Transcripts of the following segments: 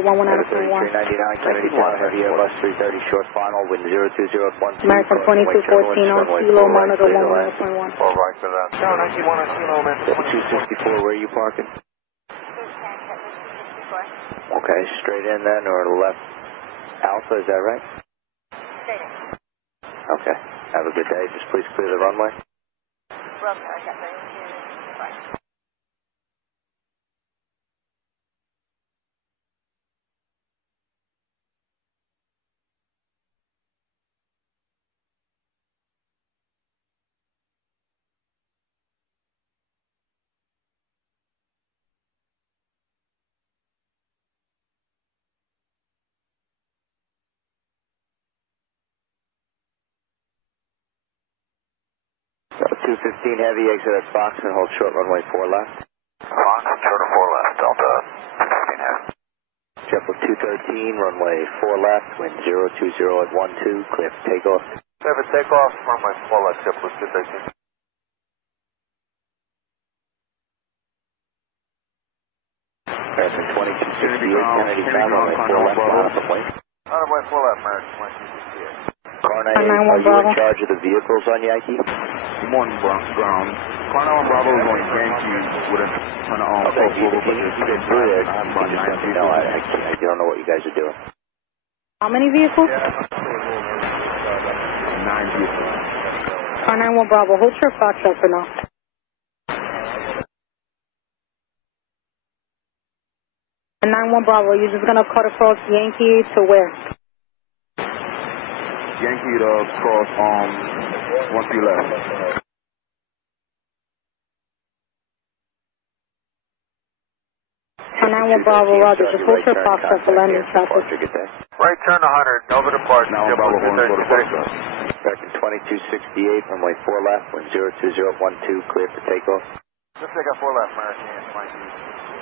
11 out of 21. 399, Kennedy Tower, heavy Airbus 330, short final, wind 020 at 12. American 2214 on kilo, monitor 11 out of 21. 4 right for that. No, 91 on kilo, man. 264, where are you parking? Okay, straight in then, or left Alpha, is that right? Straight in. Okay, have a good day, just please clear the runway. Well, I got ready to fly. So 215 heavy, exit at Fox and hold short runway 4 left. Fox, short of 4 left, Delta 215 heavy. JetBlue 213, runway 4 left, wind 020 at 12, clear for takeoff. Clear for takeoff, runway 4 left, JetBlue 213. American 2268, Kennedy Tower, runway 4 left, line up and wait. Runway 4 left, American 2268. Car 98, are you in charge of the vehicles on Yankee? Good morning, ground. Car 91 Bravo is on Yankee with a turn on. Okay, you've been through there. No, I don't know what you guys are doing. How many vehicles? 9 vehicles. Car 91 Bravo, hold your Fox up for now. And 91 Bravo, you're just gonna cut across Yankee to where? Yankee to cross once you left. Car 91 Bravo, Roger, just hold your Fox up for landing traffic. Right turn 100, over to Park. Now Bravo going for the first. American 2268, runway 4 left, wind 020 at 12, clear for takeoff. Just take a 4 left, American 22.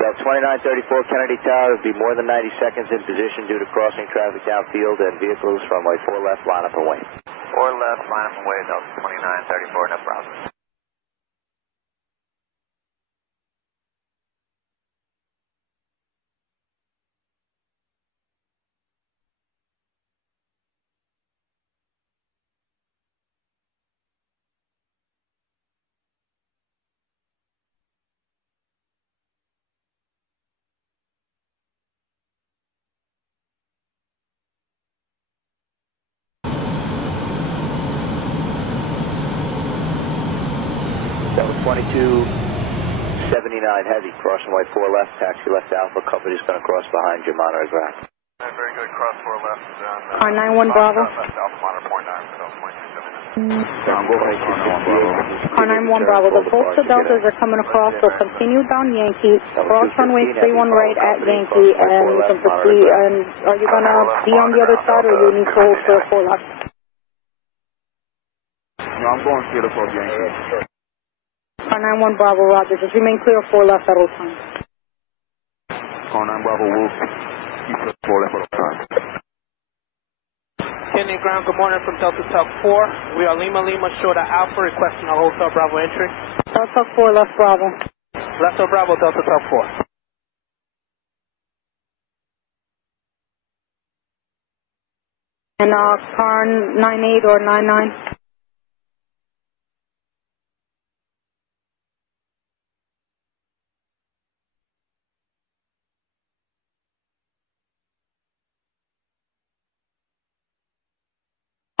Delta 2934 Kennedy Tower will be more than 90 seconds in position due to crossing traffic downfield and vehicles runway 4 left, line up and wait. 4 left, line up and wait, Delta 2934, no problem. That was 2279 heavy, crossing way 4 left, taxi left Alpha, company's going to cross behind you, monitor ground. Very good, cross 4 left. Car 91 Bravo. Left Alpha, monitor point 9 for Delta 2279. Car 91 Bravo, the both the Deltas are coming across, so continue down Yankee, cross runway 31 right at Yankee, and you can proceed, and are you going to be on the other side, or you need to hold for 4 left? No, I'm going straight across Yankee. Car 91 Bravo, Roger, just remain clear of 4 left at all times. Car 9 Bravo will keep the 4 left at all times. Kennedy Ground, good morning from Delta Talk 4. We are Lima short of Alpha, requesting a Hotel Bravo entry. Delta Talk 4, left Bravo. Left of Bravo, Delta Talk 4. And car 98 or 99?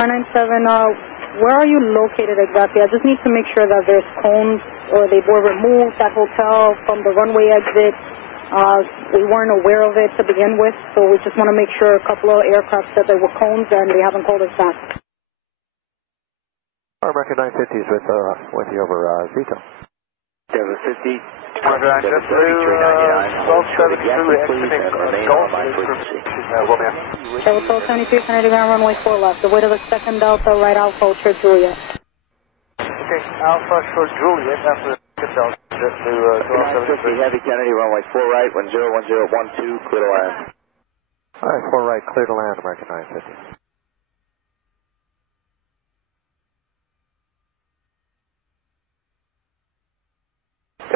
Car 97, where are you located exactly? I just need to make sure that there's cones or they were removed, that hotel from the runway exit. We weren't aware of it to begin with, so we just want to make sure. A couple of aircraft said there were cones and they haven't called us back. American 950 is with you over Zito. 750. American 950, 1272, Delta 73, Kennedy Ground, runway 4 left. The way to the second Delta, right Alpha, short Juliet. Okay, Alpha, short Juliet, after the Delta, just to 1273 heavy, Kennedy, runway 4 right, 101012, clear to land. Alright, 4 right, clear to land, American 950.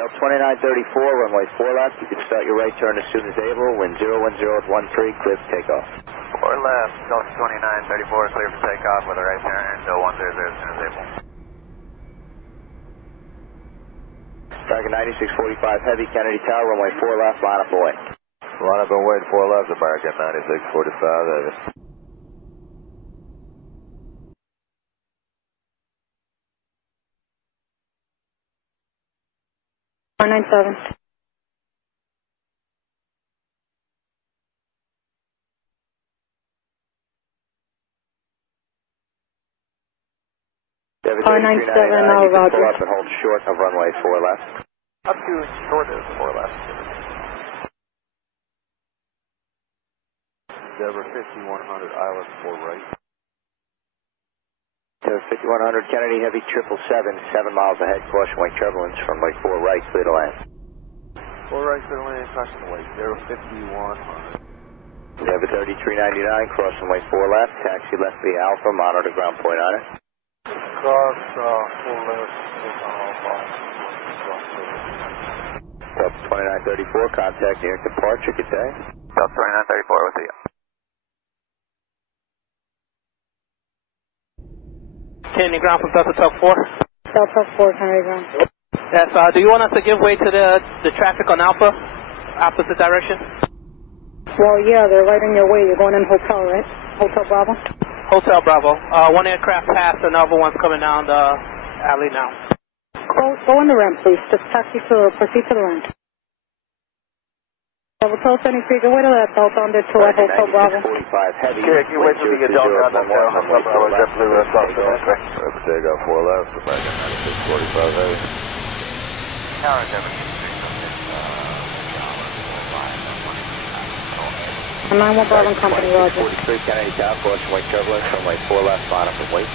Delta 2934, runway 4 left. You can start your right turn as soon as able. Wind 010 at 13, clear for takeoff. 4 left, Delta 2934, clear for takeoff with a right turn, 0100 as soon as able. Target 9645 Heavy, Kennedy Tower, runway 4 left, line up away. Line up and wait, 4 left, American 9645 Heavy. 497. David 497, 3399, you can pull Roger. up and hold short of runway 4 left. Up to short is 4 left. Endeavor 5100 Island 4 right. To 5100 Kennedy, Heavy 777, 7 miles ahead, caution wing turbulence, runway 4 right, clear to land. 4 right, clear to land, caution away, 5100. David 3399, cross runway 4 left, taxi left via Alpha, monitor ground point on it. Cross 4 left, Delta 2934, contact near departure, good day. Delta 2934 with you. Kennedy ground from Delta Talk 4. Delta 4, Kennedy ground. Yes, do you want us to give way to the traffic on Alpha, opposite direction? Well, yeah, they're right in your way. You're going in hotel, right? Hotel Bravo? Hotel Bravo. One aircraft passed, another one's coming down the alley now. Go in the ramp, please. Just proceed to the ramp. Hotel 73, go way to that Delta under 2 at Hotel Bravo. 45 Heavy, Okay, can you wait till we get Delta on that now? Bravo, JetBlue, that's off the next way. Takeoff 4 left, American 9645 Heavy. Tower Endeavor 9-1 Bravo Company, Roger. 43 Kennedy Tower, caution wing turbulence, runway 4 left, line up and wait.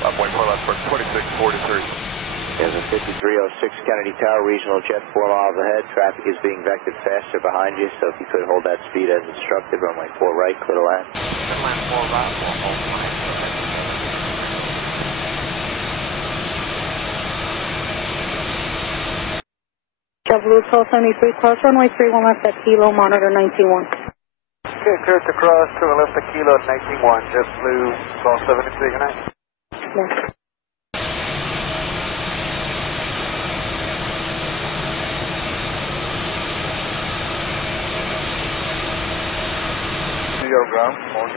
Runway 4 left, 2643. There's a 5306 Kennedy Tower, regional jet 4 miles ahead. Traffic is being vectored faster behind you, so if you could hold that speed as instructed, runway 4 right, clear to land. Line 4 right, we'll hold line. JetBlue 1273, cross runway 31 left at Kilo, monitor 19-1. Okay, clear to cross to the left of Kilo at 19-1, JetBlue 1273, good night. Yes. New York ground, morning.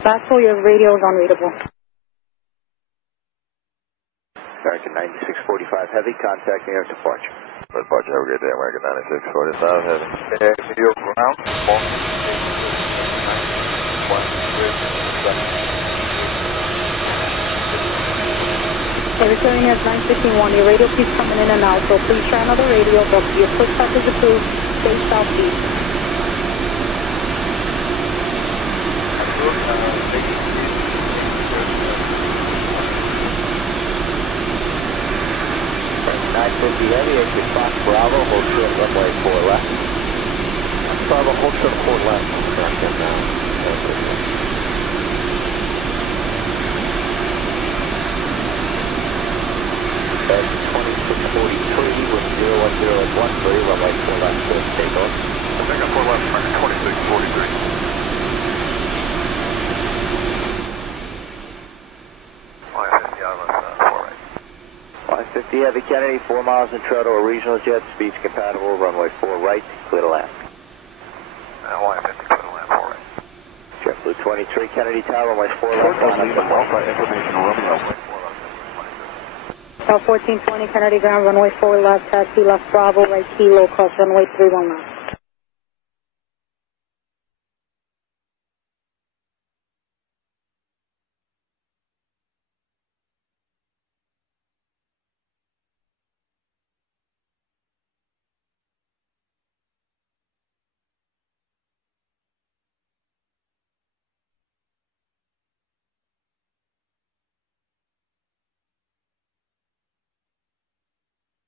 Backful, your radio is unreadable. American 9645 Heavy, contact near departure. Departure, have a good day, American 9645 Heavy. New York ground, morning. Everything is 951. Your radio keeps coming in and out, so please try another radio. Your push back is approved. Stay southeast. Heavy, exit Fox Bravo, hold short runway 4 left. Bravo, hold short 4 left. Correct now. 2643 with 010 at 13, runway 4 left, clear for takeoff. Takeoff 4 left, American 2643. 550 Heavy Kennedy, 4 miles in total, a regional jet, speeds compatible, runway 4 right, clear to land. Y50, clear to land, 4 right. JetBlue 23 Kennedy Tower, runway 4 left, line up and Alpha information Romeo. 1420 Kennedy ground, runway 4 left, taxi left Bravo, right Kilo, cross runway 31 left.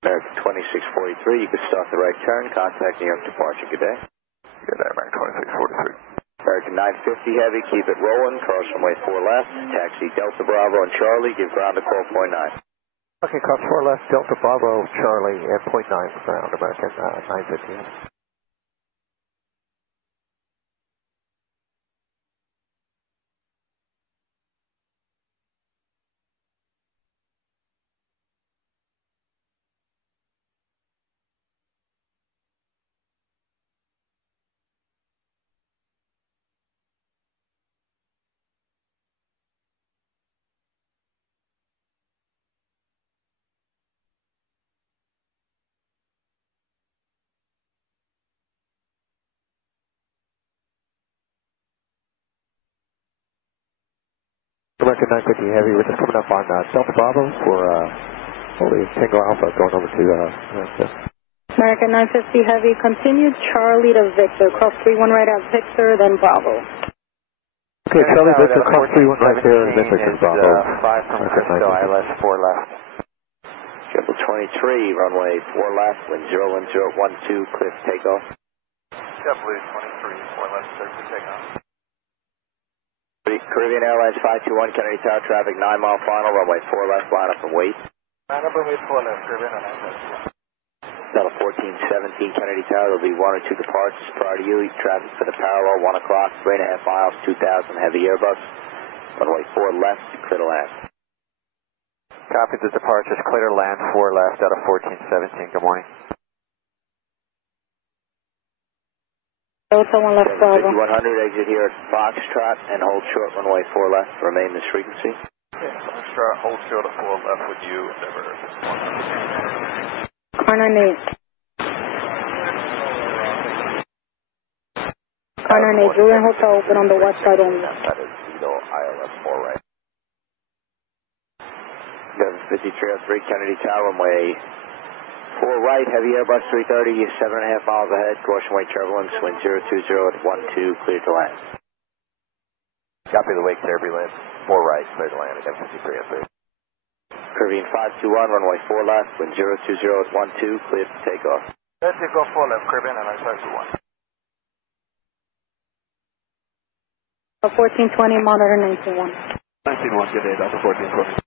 American 2643, you can start the right turn, contact New York departure, good day. Good day, American 2643. American 950 Heavy, keep it rolling, cross runway 4 left, taxi Delta Bravo and Charlie, give ground to call point 9. Okay, cross 4 left, Delta Bravo, Charlie, at point 9 for ground, American 950. American 950 Heavy, we're just coming up on Delta Bravo for Tango Alpha going over to American 950 Heavy, continue Charlie to Victor, cross 31 right at Victor, then Bravo. Okay, Charlie Victor, cross 31 right there, and then Victor Bravo. 5 from Frisco, ILS 4 left. Triple 23, runway 4 left, wind 01012, clear for takeoff. JetBlue 23, 4 left, clear for takeoff. Caribbean Airlines 521, Kennedy Tower, traffic 9 mile final, runway 4 left, line up and wait. Line up and wait, 4 left, Caribbean Airlines. Delta 1417, Kennedy Tower, there'll be 1 or 2 departures prior to you. Traffic for the parallel, 1 o'clock, 3.5 miles, 2,000 heavy Airbus. Runway 4 left, clear to land. Copy the departures, clear to land, 4 left out of 1417, good morning. Delta 1 left Bravo. 5100, exit here at Foxtrot and hold short, runway 4 left, remain this frequency. Okay, Foxtrot, hold short of 4 left with you, never. Car 98. Car 98, Julian Hotel open on the west side only. That is Zito, ILS 4 right. 5303, Kennedy Tower, runway 4 right, heavy Airbus 330, 7.5 miles ahead, caution weight turbulence, wind 020 at 12, clear to land. Copy the wake, Derby land, 4 right, clear to land, again 5303. Caribbean 521, runway 4 left, wind 020 at 12, clear for takeoff. Let's take off 4 left, Caribbean Airlines 521. 1420, monitor 19-1. 19-1, good day, Delta 1420.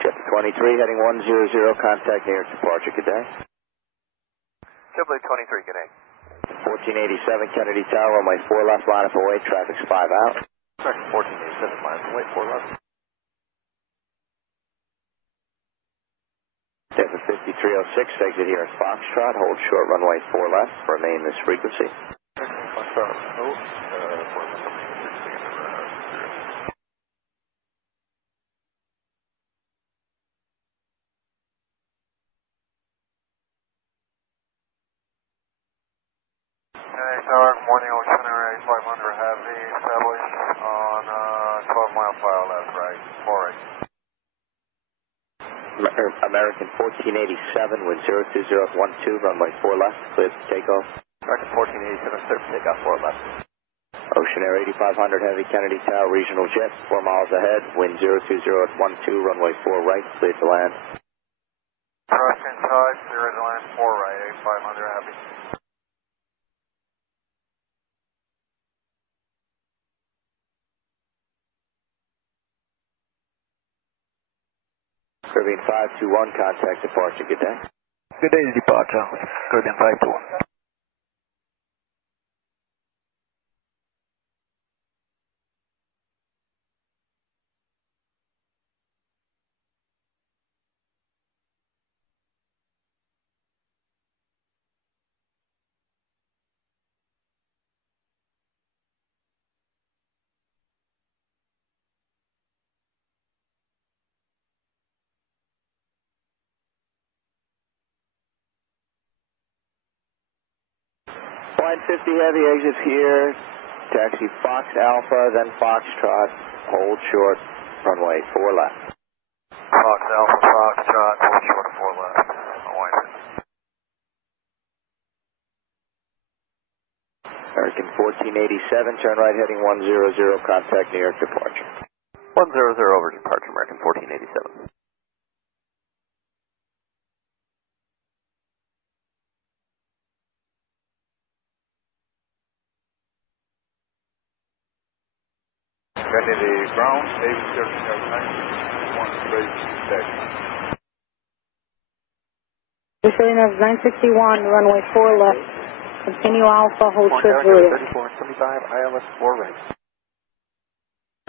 Jet 23, heading 100, contact New York departure, good day. JetBlue 23, good day. 1487, Kennedy Tower, runway 4 left, line up away, traffic's 5 out. Correct, 1487, line up away, 4 left. Denver 5306, exit here at Foxtrot, hold short, runway 4 left, remain this frequency. Foxtrot, hold, 4 left. Tower, morning, itinerary 500 heavy, established on 12 mile file left, right, 4 right. American 1487, wind 020 at 12, runway 4 left, clear for takeoff. American 1487, clear for takeoff, 4 left. Ocean Air 8500 Heavy, Kennedy Tower, regional jet, 4 miles ahead, wind 020 at 12, runway 4 right, clear to land. Crossing tide, clear to land, 4 right, 8500 Heavy. Caribbean 521, contact departure, good day. Good day to departure, Caribbean 521. Line 50 Heavy, exits here, taxi Fox Alpha, then Foxtrot, hold short, runway 4 left. Fox Alpha, Foxtrot, hold short of 4 left, Hawaii. American 1487, turn right heading 100, contact New York departure. 100 over departure, American 1487. Kennedy ground, AV 1 straight taxi. Showing us 961, runway 4 left. Continue Alpha, hold short Julia. 3475, ILS 4 right.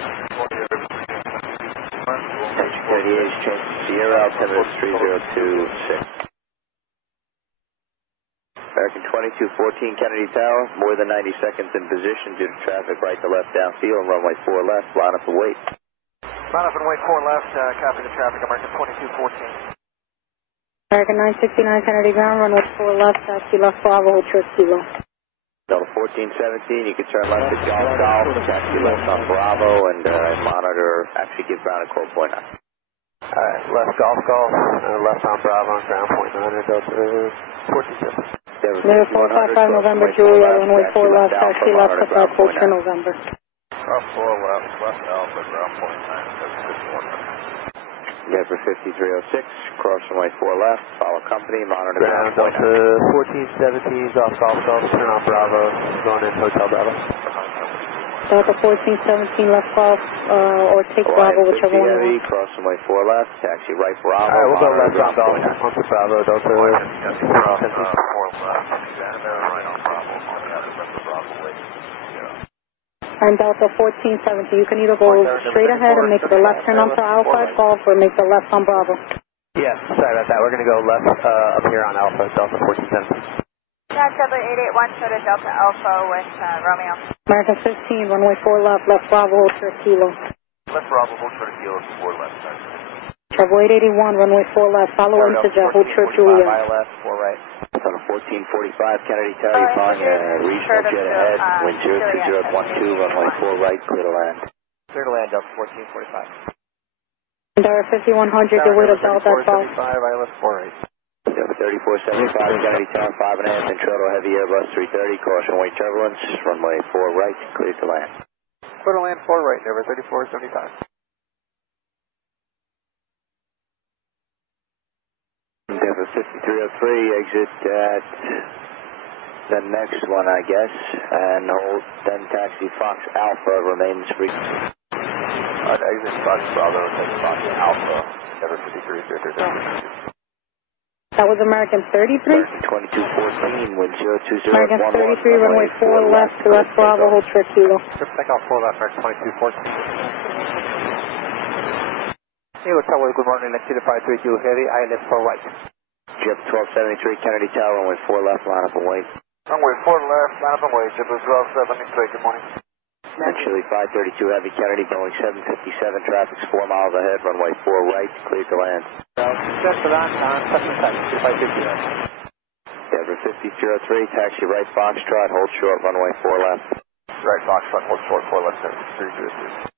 38 change Sierra, altimeter 3026. American 2214 Kennedy Tower, more than 90 seconds in position due to traffic right to left downfield, runway 4 left, line up and wait. Line up and wait 4 left, copy the traffic, American 2214. American 969 Kennedy ground, runway 4 left, taxi left Bravo, hold short Kilo. Delta 1417, you can turn left at Golf, taxi left on Bravo, and monitor, actually give ground at call point 9. Alright, left Golf, left on Bravo on ground point 9, and Delta 1417. Lear 455 November Julia, runway 4 left, taxi left, Quebec, hold short November. 4 left, left Alpha, ground point 9, Denver 5306, cross runway 4 left, follow company, monitor ground point 9. Delta 1417, off Golf, turn on Bravo, going in Hotel Bravo. Delta 1417 left Golf, or take Bravo, whichever one you want. Cross runway 4 left, taxi right Bravo. Alright, we'll go left on Golf, onto Bravo, Delta 4 left, and then right on Bravo, And Delta 1470, you can either go straight ahead and make the left turn onto Alpha at Golf, or make the left on Bravo. Yeah, sorry about that. We're going to go left up here on Alpha, Delta 1470. Southern 881, show to Delta Alpha with Romeo. American 15, runway 4 left, left Bravo, hold short Kilo. left Bravo, hold short Kilo, 4 left. Travel 881, runway 4 left, follow into Jet, hold short Julia. ILS, 4 right. On 1445 Kennedy Tower, you're flying a regional jet ahead, wind 02012, runway 4 right, clear to land. Clear to land, Delta 1445. Tower 5100, your way to Delta at Golf. 3475, ILS 4 right. Delta 3475, Kennedy Tower, 5.5, Intro heavy Airbus 330, caution weight turbulence, runway 4 right, clear to land. Clear to land 4 right, Denver 3475. Denver 5303, exit at the next one, I guess, and hold, then taxi Fox Alpha, remains free. Exit Fox Bravo, then Fox Alpha, Denver 5303. That was American 33? American 2214, wind 020. American 33, runway 4 left, left Bravo, hold short Kilo. Take off 4 left, American 2214. Hey, what's up, good morning, let's see the 532 heavy, ILS 4 right. Jet 1273, Kennedy Tower, runway 4 left, line up and wait. Runway 4 left, line up and wait, Jet 1273, good morning. Actually 532 heavy, Kennedy, Boeing 757, traffic's 4 miles ahead, runway 4 right, clear to land. Just to land, custom taxi, 550 right. Denver 5303, taxi right Foxtrot, hold short, runway 4 left. Right Foxtrot, hold short, 4 left, 5303.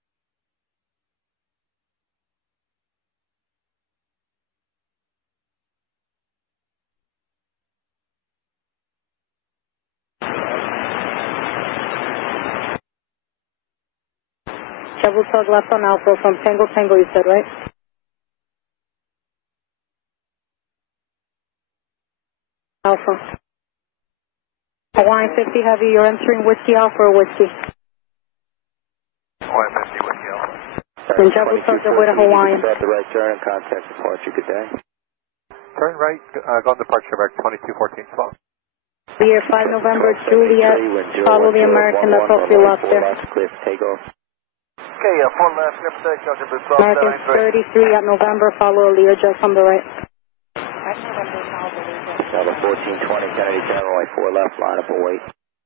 Travel tug left on Alpha from Tango Tango, you said, right? Alpha. Hawaiian 50 heavy, you're entering Whiskey Alpha or Whiskey? Hawaiian 50, Whiskey Alpha. And Travel tug your way to Hawaiian. At the right turn and contact departure, good day. Turn right, go on departure, American 2214, slow. Year 5 November, Juliet, follow the American that's off your left there. Clear for takeoff. Okay, 4 left, clear for takeoff, American 33 at November, follow a Learjet from the right. Delta 1420, Kennedy Tower, runway 4 left, line up and wait.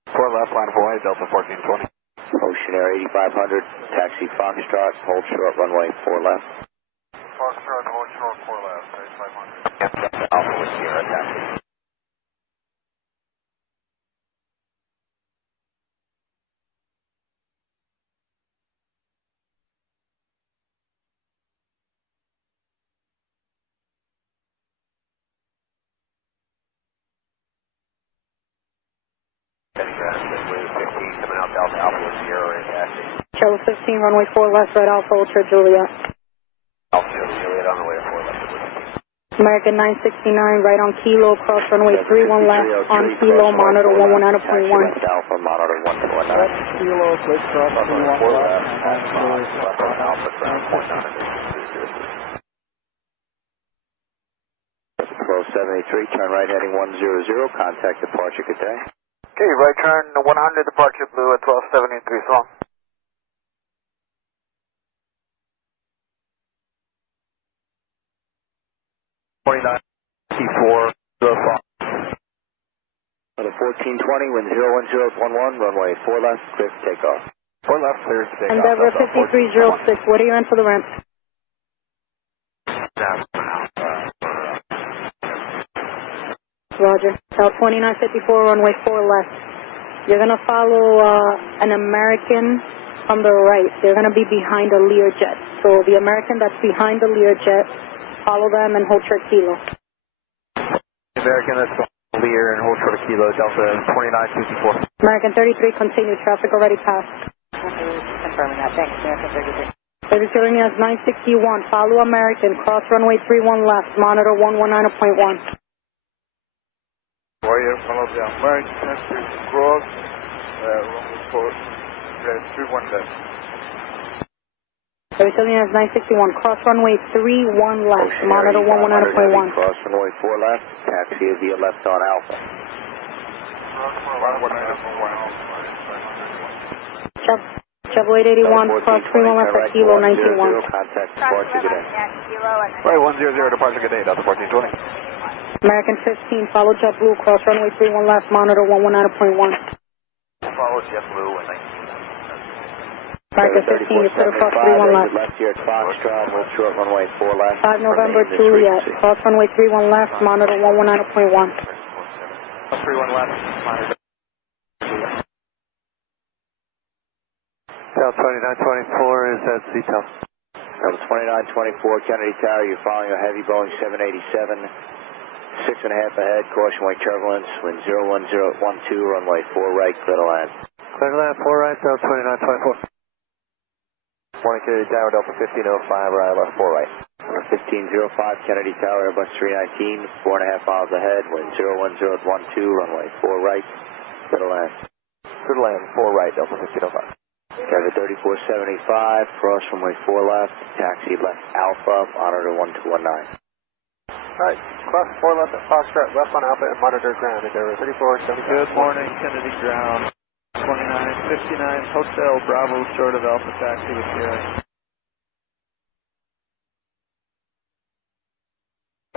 4 left, line up and wait, Delta 1420. Ocean Air 8500, taxi Foxtrot, hold short, runway 4 left. Foxtrot, hold short, 4 left, 8500. Alpha with Sierra, taxi. Coming out Delta Alpha with Sierra and taxi. Travel 15, runway 4 left, right Alpha, Ultra Juliet. Alpha Juliet on the way to 4 left. American 969, right on Kilo, cross runway 31 left, on Kilo, monitor 119.1. Alpha, monitor 119. Kilo, quick cross, 31 left, Left on Alpha, ground 1273, turn right heading 100, contact departure, good day. Okay, right turn 100, departure blue at 1273, so long. The 1420, wind 01011, runway 4 left, clear for takeoff. 4 left, clear to take Endeavor 5306, what are you in for the ramp? Roger. South 2954, runway 4 left. You're going to follow an American from the right. They're going to be behind a Learjet. So the American that's behind the Learjet, follow them and hold short Kilo. American, that's Lear and hold short of Kilo, Delta 2954. American 33, continue. Traffic already passed. Confirming that. Thanks, American 33. Service Union is 961. Follow American. Cross runway 31 left. Monitor 119.1. Warrior, follow the American cross, runway 31 left. Service Union is 961. Cross runway 31 left. Monitor 119.1. Cross runway 4 left, taxi via left on Alpha. Chevrolet 81, cross 31 left at Kilo 91. Contact departure, good day. Right, 100, departure, good day, Delta 1420. American 15, follow JetBlue, cross runway 31 left, monitor 119.1. Follow JetBlue and 19. American 15, you put across 31 left. Left here at Foxtrot, hold short runway 4 left. 5 November, Juliet, cross runway 31 left, monitor 119.1. 31 left, monitor. South 2924 is at Seacon. Number 2924, Kennedy Tower, you're following a heavy Boeing 787, 6.5 ahead, caution wing turbulence, wind 01012, runway 4 right, clear to land. Clear to land, 4 right, Delta 2924. Morning, Kennedy Tower, Delta 1505, right, left 4 right. Number 1505, Kennedy Tower, Airbus 319, 4.5 miles ahead, wind 01012, runway 4 right, clear to land. Clear to land, 4 right, Delta 1505. Carrier 3475, cross runway 4 left, taxi left Alpha, monitor 1219. Alright, cross 4 left at Foxtrot, left on Alpha and monitor ground at Carrier 3475. Good morning, Kennedy ground, 2959, Hotel Bravo, short of Alpha taxi with Sierra.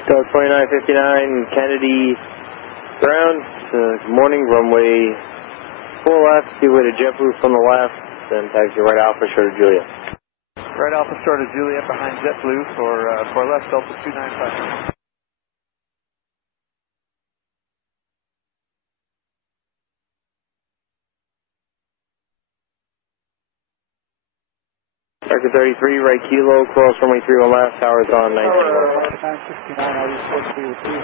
So 2959, Kennedy ground, good morning, runway 4 left, give way to JetBlue from the left, then taxi right Alpha, short of Juliet. Right Alpha, short of Juliet, behind JetBlue for left, Delta 295. American 33, right Kilo, cross runway 31 left, towers on 19. 969, are you supposed to be with you?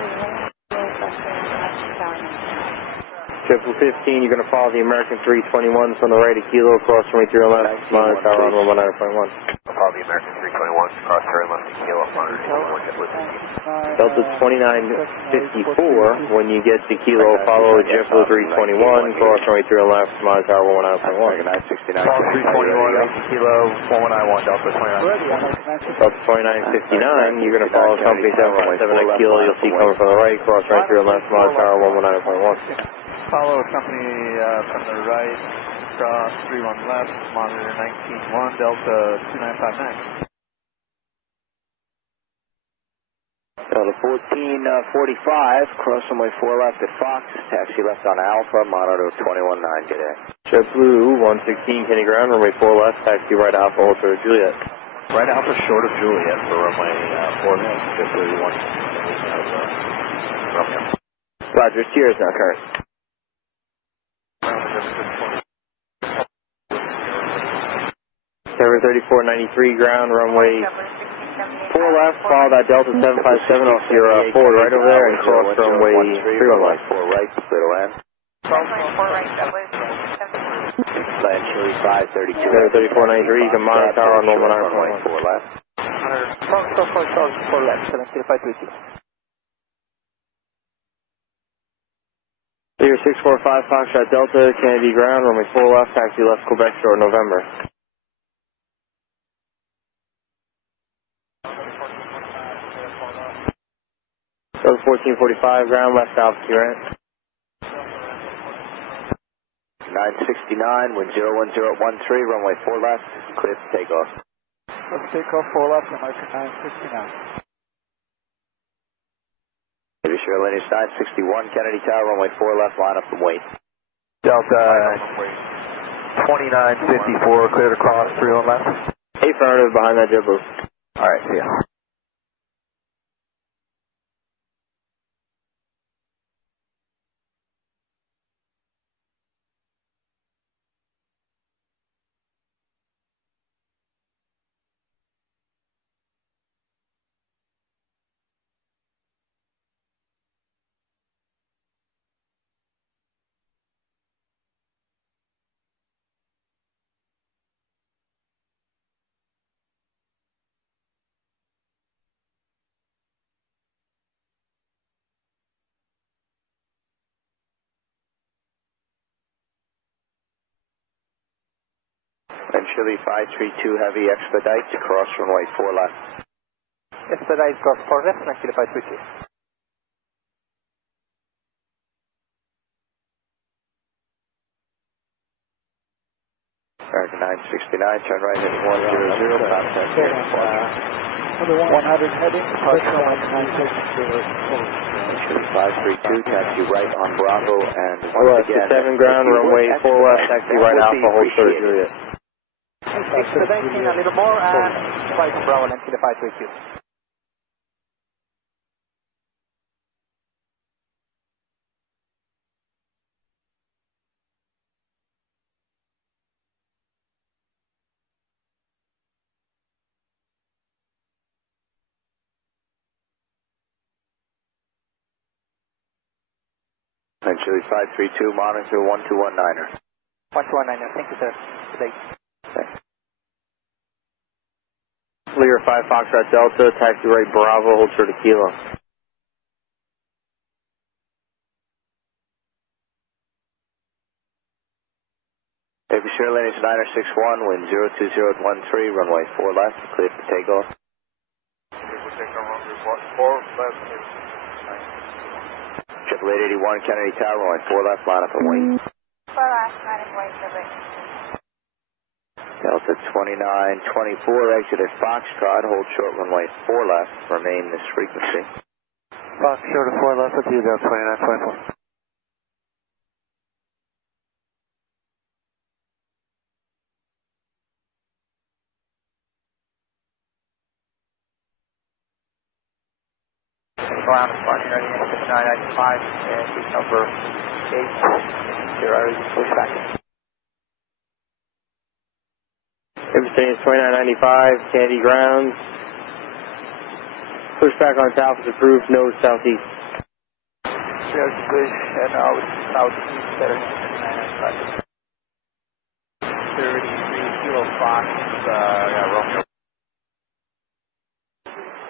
JetBlue 15, you're going to follow the American 321 from the right of Kilo, cross runway 31 left, monitor tower on 119.1. Follow the American 321, cross turn left to Kilo, monitor 21, Delta 2954, when you get to Kilo, follow JetBlue 321, cross runway 31 left, monitor tower 119.1. 969. Follow 321, right to Kilo, 1191, Delta 29. Delta 2959, you're going to follow company 757 at Kilo, you'll see coming from the right, cross runway 31 left, monitor tower 119.1. Follow company from the right, cross 31 left, monitor 19.1, Delta 2959. Delta 1445, cross runway 4 left at Fox, taxi left on Alpha, monitor 21.9, good day. JetBlue 116, Kennedy ground, runway 4 left, taxi right Alpha, hold short of Juliet. Right Alpha, short of Juliet for runway 4 left, JetBlue 1. Roger, Sierra's now current. Carrier 3493, ground, runway 4 left, follow that Delta 757 off your forward right over there and cross runway 31 left. 4 right, clear to land. Land Chili 532. Carrier 3493, you can monitor tower on 119.1. 4 left. 4 left, 70532. Lear 645 Foxtrot Delta, Kennedy ground, runway 4 left, taxi left, Quebec short, November. So 1445 ground, west Alpha Rent. 969, wind 01013, runway 4 left, clear for takeoff. Let's take off 4 left, American 969. Maybe Sierra Lineage 961, Kennedy Tower, runway 4 left, line up and wait. Delta 2954, clear to cross, 31 left. Affirmative behind that JetBlue. Alright, see ya. And Chile 532 heavy expedites across runway 4 left. Expedite cross 4 left, Chile 532. American 969, turn right at 100, contact here. 100 heading, departure on 962. Chile 532, taxi right on Bravo, and West once again, 7 ground, runway 4 left, taxi right Alpha, hold short of Juliet. Expediting a little more and 5 Bravo and Chile 532. And Chile 532, monitor 1219er. 1219er, thank you sir. Today. Lear 5 Foxtrot Delta, taxi right Bravo, hold short of Kilo. Maybe Sierra Lineage 961, wind 02013, runway 4 left, clear for takeoff. Triple 881, Kennedy Tower, runway 4 left, line up and wait. 4 left, line up and wait, Quebec. Delta 2924, exit at Foxtrot, hold short runway 4 left, remain this frequency. Fox short of 4 left with you, Delta 2924. Ground departing ready, 995, and seat number 8, 0, pushback. Everything is 2995, Kennedy ground. Pushback on south is approved, no southeast. There's push and out southeast, better 995. 33 Kilo Fox, Romeo.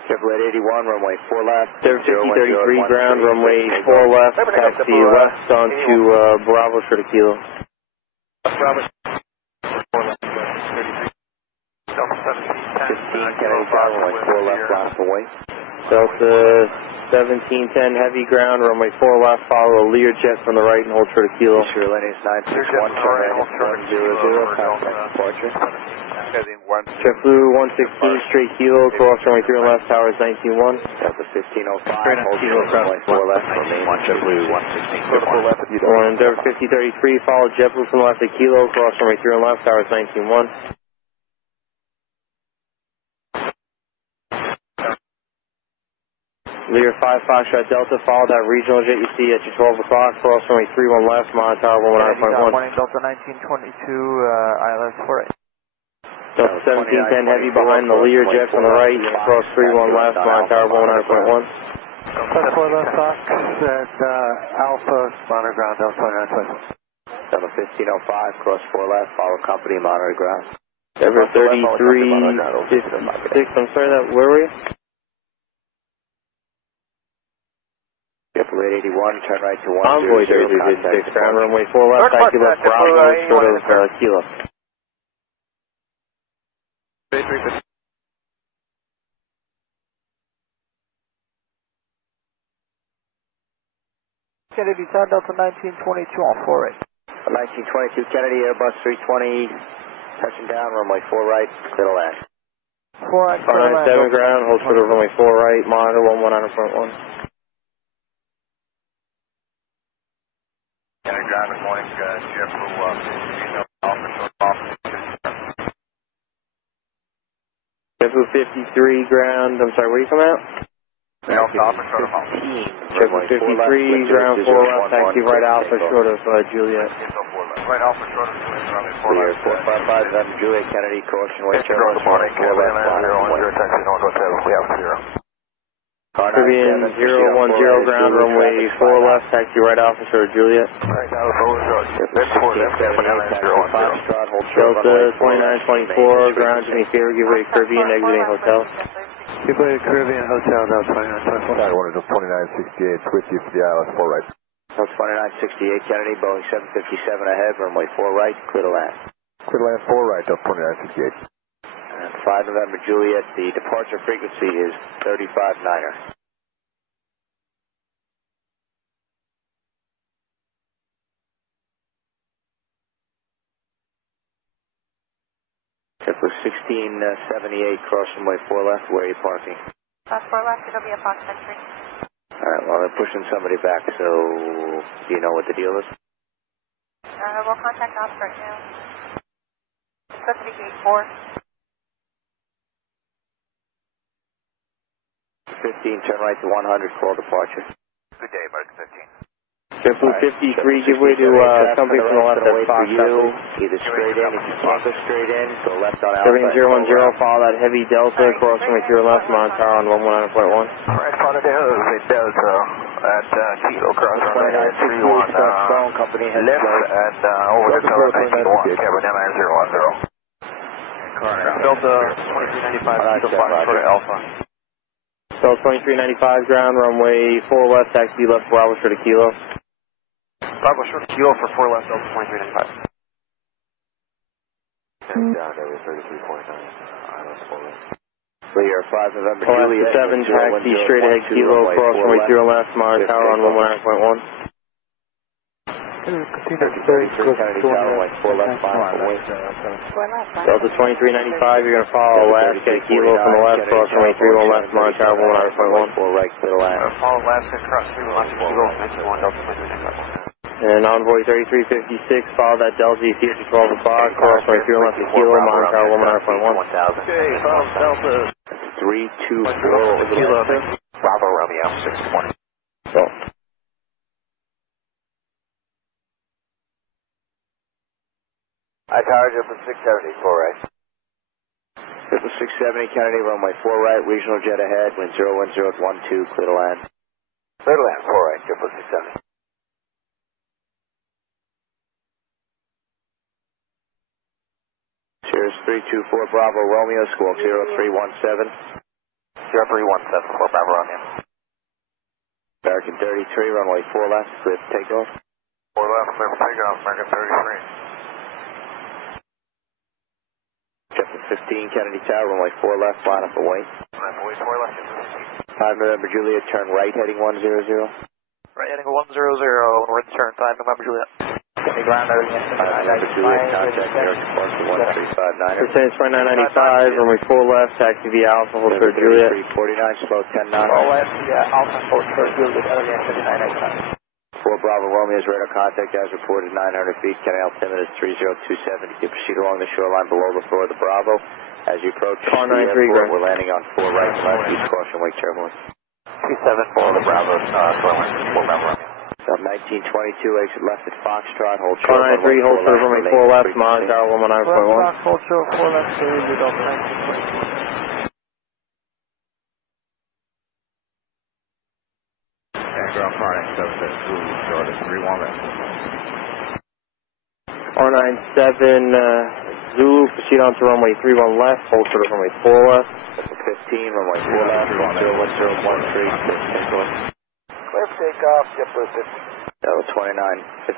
Triple 881, runway 4 left. 5033 ground, runway 4 left, taxi west onto Bravo short of Kilo. Bravo. 15, Kennedy Tower, runway 4 left, line up and wait. Delta 1710 heavy ground, runway 4 left, follow a Lear jet from the right and hold short of Kilo. Sierra Lineage 961, turn right at 100, contact departure. JetBlue 116 straight Kilo, cross runway 3 on left, tower is 191. Delta 1505, hold short runway 4 left, remain JetBlue 116. On Endeavor 5033, follow JetBlue from the left at Kilo, cross runway 3 on left, tower is 191. Lear 5 Foxtrot Delta, follow that regional jet you see at your 12 o'clock, cross runway 31 left, monitor tower 119.1. Morning Delta 1922, ILS 48. Delta 1710 heavy behind the Lear jet from the right, cross 31 left, monitor tower 119.1. Delta 4 left Fox at Alpha, monitor ground, Delta 2920. Delta 1505, cross 4 left, follow company, monitor ground. Endeavor 3356, I'm sorry, where were you? Triple 881, turn right to 100. Envoy 3356, ground runway 4 left, taxi left, Bravo, short of Kilo. Kennedy, Tower Delta 1922 on 48. 1922 Kennedy, Airbus 320, touching down, runway 4 right, clear to land. 4 right, clear to land. 597 ground, hold short of runway 4 right, monitor 119.1. Kennedy ground, good morning, JFK JFK 53 ground, I'm sorry, where you come out? JFK 53, ground 4 left, taxi right Alpha, short of Juliet. Right Alpha, short of Juliet, 455, Juliet, Kennedy, caution, wait, good morning, Kennedy, 010, taxi north hotel, we have 0. Caribbean 010 ground, runway 4 left, taxi right Alpha, short of Juliet. Right now, Delta 2924, ground, Jimmy Favor, give way to Caribbean, exiting hotel. Give way to Caribbean Hotel, Delta 2924. I wanted to 2968, with you for the ILS 4 right. Delta 2968 Kennedy, Boeing 757 ahead, runway 4 right, clear to land. Clear to land 4 right, Delta 2968. And 5 November Juliet, the departure frequency is 35-9er. It was 1678, cross runway 4 left, where are you parking? 4 left, it'll be approximately 3. Alright, well they're pushing somebody back, so do you know what the deal is? We'll contact ops right now. It's supposed to be gate 4. 15, turn right to 100, call departure. Good day, American 15. JFK 53, give way to company from the left at Fox. Either straight in, if you can't go straight in, go left on Alpha. Caribbean 010, follow that heavy Delta, cross runway 3 left, monitor tower on 119.1. Alright, follow the Delta at Kilo, cross runway 31 company left and over the tower 19-1, cabin MI010. Delta 2395, Kilo Fox for Alpha. Delta 2395, ground, runway 4 left, taxi left, Bravo, short of Kilo. Bravo, short of Kilo for 4 left, Delta 2395. Down, area 33.9, Clear, 5 November Juliet. 7, taxi straight ahead, Kilo, cross runway 3 left, monitor tower on 119.1. Delta 2395, you're going to follow Alaska, Kilo from the left, cross runway 31 left, monitor tower 119.1. 4 right, clear to land. Follow Alaska, cross 3 left, Kilo, 91, Delta 2395. And Envoy 3356, follow that Delta EC at 12 o'clock, cross runway 3 left to Kilo, monitor tower 119.1. Okay, follow Delta 324 Kilo, Bravo Romeo, 620. So. I tower Triple 670, 4 right. Triple 670 Kennedy, runway 4 right, regional jet ahead, wind 010 at 12, clear to land. Clear to land, 4 right, Triple 670. Cheers, 324 Bravo Romeo, squawk 0317. 0317 for Bravo Romeo. American 33, runway 4 left, clear for takeoff. 4 left, clear for takeoff, American 33. Triple 15 Kennedy Tower, runway 4 left, line up away. Runway 4 left, 5 November Juliet, turn right heading 100. Right heading 100, return 5 November Juliet. Kennedy ground, November Juliet, contact American Park 1359er. Percentage 2995, runway 4 left, taxi via Alpha, hold short Juliet. 349, slow 10 knots. All left, Alpha, hold short Juliet, LVN 5995. 4 Bravo Romeo's radar contact as reported 900 feet, Kennedy altimeter is 3027. You can proceed along the shoreline below the floor of the Bravo. As you approach the airport, we're landing on 4 right and left, use caution, wake turbulence. 274 the Bravo, shoreline, 4 Bravo Romeo. 1922, exit left at Foxtrot, hold short. 493, hold short, runway 4 left, monitor tower 119.1. Hold short, 4 left, Delta 1922. Ground parting, subset 2, short of 31 left. 497, Zulu, proceed on to runway 31 left, hold short of runway 4 left. 15, runway 4 left, 1013, Clear for takeoff, JetBlue 50. Delta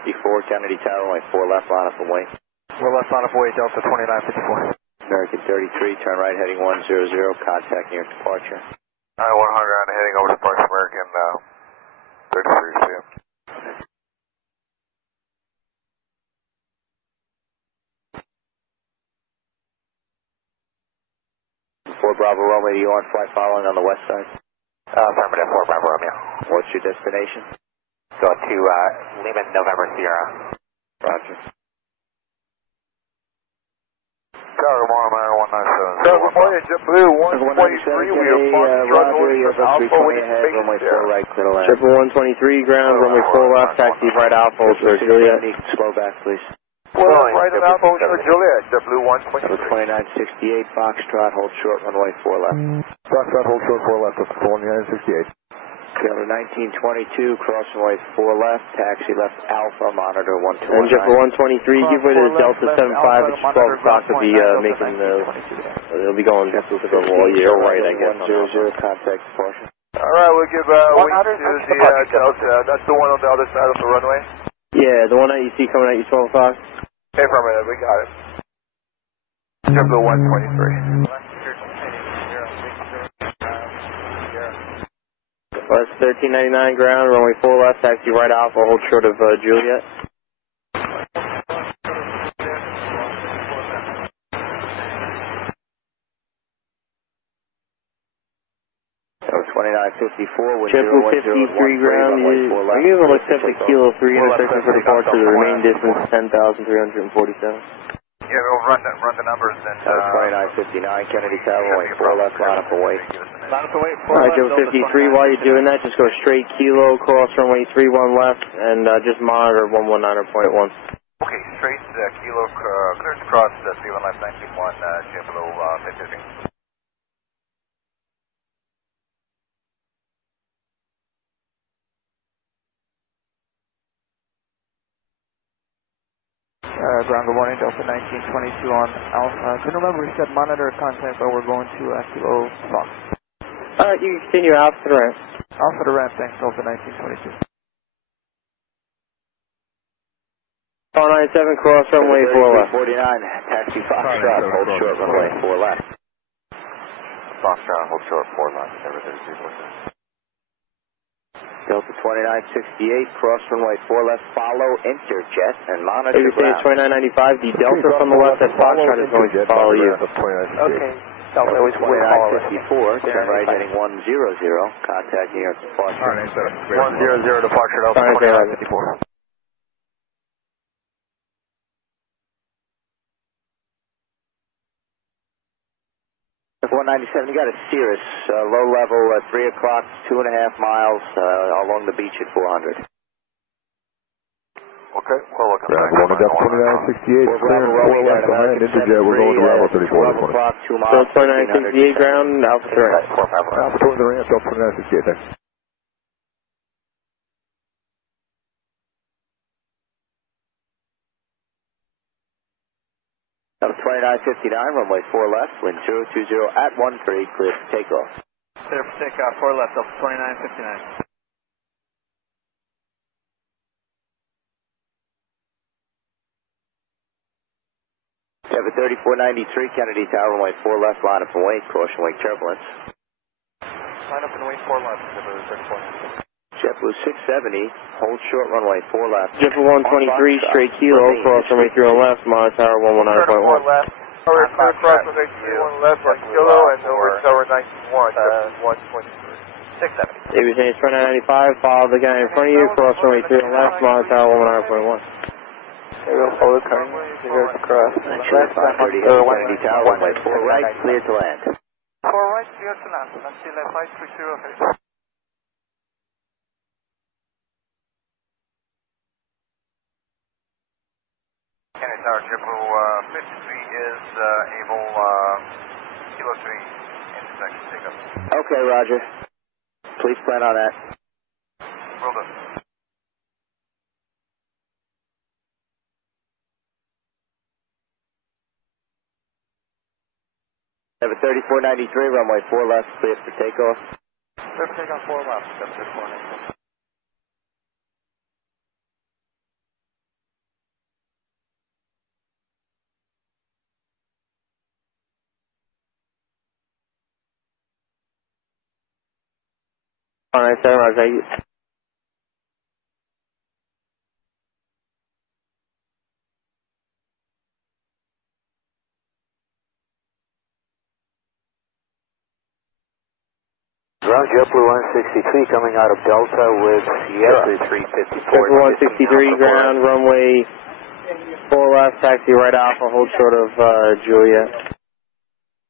2954, Kennedy Tower, runway 4 left, line up and wait. 4 left, line up and wait, Delta 2954. American 33, turn right heading 100, contact near departure. 100 heading over to Parks American 33, see you. Fort Bravo Romeo, you on flight following on the west side? Affirmative, 4 Bravo Romeo. What's your destination? Go to Lima November Sierra. Roger. Tower, good morning, American 197. So, good morning, JetBlue 123, we are parked runway from Alpha, we need to make it there. Right, clear to land. Triple 123, ground, runway 4 left, taxi right Alpha, hold short Juliet. Slow back, please. Well, right on Alpha, hold short Juliet, JetBlue 123. 2968, Foxtrot, hold short, runway 4 left. Foxtrot, hold short 4 left, that's 2968. Delta 1922, cross runway 4 left, taxi left Alpha, monitor 129. And JetBlue 123, give way to Delta 75, it's 12 o'clock to be making the, it'll be going to the wall, yeah, right, I guess. 100, contact departure. Alright, we'll give wing to the Delta, that's the one on the other side of the runway? Yeah, the one that you see coming at you 12 o'clock? Affirmative, we got it. JetBlue 123. West 1399 ground, runway 4 left, taxi right Alpha, hold short of Juliet. So 2954 with JetBlue 53 ground, are you able to accept a Kilo 3 intersection for departure to the remaining distance 10,347? Yeah, we'll run the numbers and... 2959, Kennedy Tower, runway 4 left, line up and wait. Line up and wait, 4 Alright, left, Joe 53, while you're doing that, just go straight Kilo, cross runway 31 left, and just monitor 119.1. Okay, straight Kilo, clear to cross 31 left, 19-1, JetBlue 53. Ground, good morning, Delta 1922 on Alpha. Couldn't remember, we said monitor contact, but we're going to Kilo Fox. Alright, you can continue Alpha to the ramp. Alpha to ramp, thanks, Delta 1922. 497, cross runway 4 left. 49, taxi Foxtrot, hold short, runway 4 left. Foxtrot, hold short, 4 left, never 33. Delta 2968, cross runway 4 left, follow Interjet and monitor ADSB 2995, the Delta from the left at Foxtrot is going to follow you. Okay. Delta 2954, turn right heading 100, contact New York departure. 100 departure, Delta 2954. F-197, you got a Cirrus, low level at 3 o'clock, 2.5 miles along the beach at 400. Okay, we'll look at that. Going to Delta 2968, clearing 4 left behind Interjet, we're going to Bravo 34 this morning. 2 miles, Delta 2968 ground, Alpha to the ramp. Alpha towards the ramp, Delta 2968, thanks. Delta 2959, runway 4 left, wind 020 at 13, clear for takeoff. Clear for takeoff, 4 left, Delta 2959. Seven 3493, Kennedy Tower, runway 4 left, line up and wait, caution wake turbulence. Line up and wait, 4 left, JetBlue 34. JetBlue 670, hold short, runway 4 left. JetBlue 123, straight Kilo, cross runway 3 on left, monitor tower 119.1. 4 left, clear cross runway 31 left on Kilo and over tower 91, 123. 670. ABS 2995, follow the guy in front of you, cross runway 3 on left, monitor tower 119.1. We'll follow the current, clear to cross. Left, 530, Kennedy Tower, runway 4 right, clear to land. 4 right, clear to land, until 5308. Kennedy Tower, JetBlue 53 is able, Kilo 3, intersection takeoff. Okay, Roger. Please plan on that. Will do. Have a 3493, runway 4 left, clear for takeoff. Clear for takeoff, 4 left, that's 4 left. 497, roger, thank you. Ground JetBlue 163 coming out of Delta with Sierra. JetBlue 163, ground, runway 4 left, taxi right alpha, hold short of Juliet.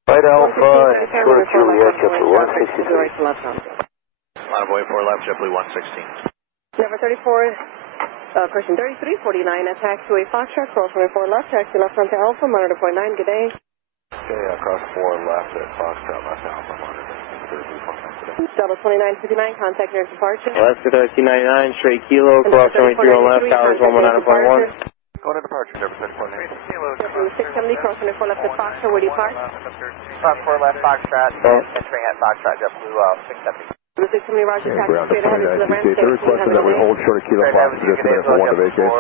Right alpha and short of Juliet, JetBlue 163. Envoy 4 left, JetBlue 116. Number 34, person 3349 at taxiway Foxtrot, cross runway 4 left, taxi left onto Alpha, monitor point 9, good day. Okay, cross 4 left at Foxtrot, left Alpha, monitor. Delta 2959, contact near departure. Left to 1399, straight kilo, cross runway 31 left, towers 119.1. Go to departure, Delta 34. JetBlue 670, cross runway 4 left at Foxtrot, where do you park? Cross 4 left, Foxtrot, entering at Foxtrot, JetBlue 670. Blue 670, roger, taxi Ground straight ahead into the ramp. they're requesting that we hold short of Kilo Fox for just a minute for one to vacate.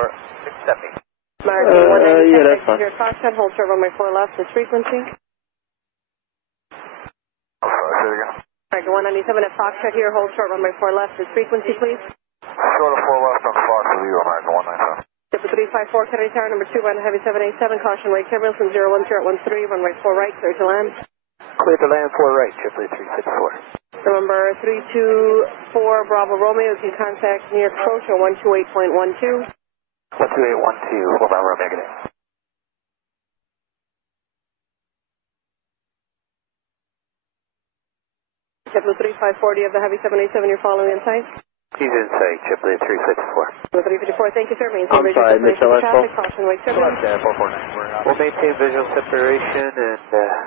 670. Yeah, that's fine. Here at Foxtrot, hold short runway 4 left, this frequency. Tiger 197 at Foxtrot here, hold short runway 4 left, this frequency please. Short of 4 left on Fox with you, American 197. Delta 354, Kennedy Tower, number 2, Ryan Heavy 787, caution wake turbulence from 010 at 13, runway 4 right, clear to land. Clear to land 4 right, JetBlue 354. Remember 324 Bravo Romeo, you can contact near approach on 128.12. 12812, hold on, Romeo, negative. JetBlue 3540 of the Heavy 787, you're following in sight? He's in sight, JetBlue 354. JetBlue 354, thank you sir. I'm sorry, missed the last call. Caution wake turbulence. 449. We'll maintain visual separation and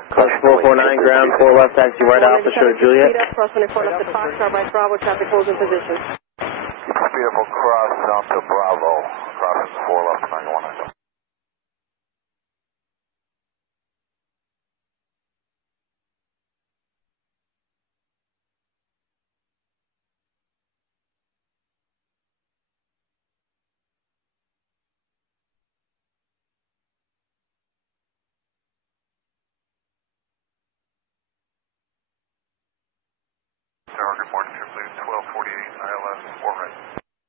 Cross 449, ground 4 left, taxi right alpha, short of Juliet. Cross 24 left at Foxtrot, right Bravo, traffic holds in position. Beautiful cross down to Bravo. Crossing 4 left, 91. Reporting JetBlue 1248, ILS 4 right.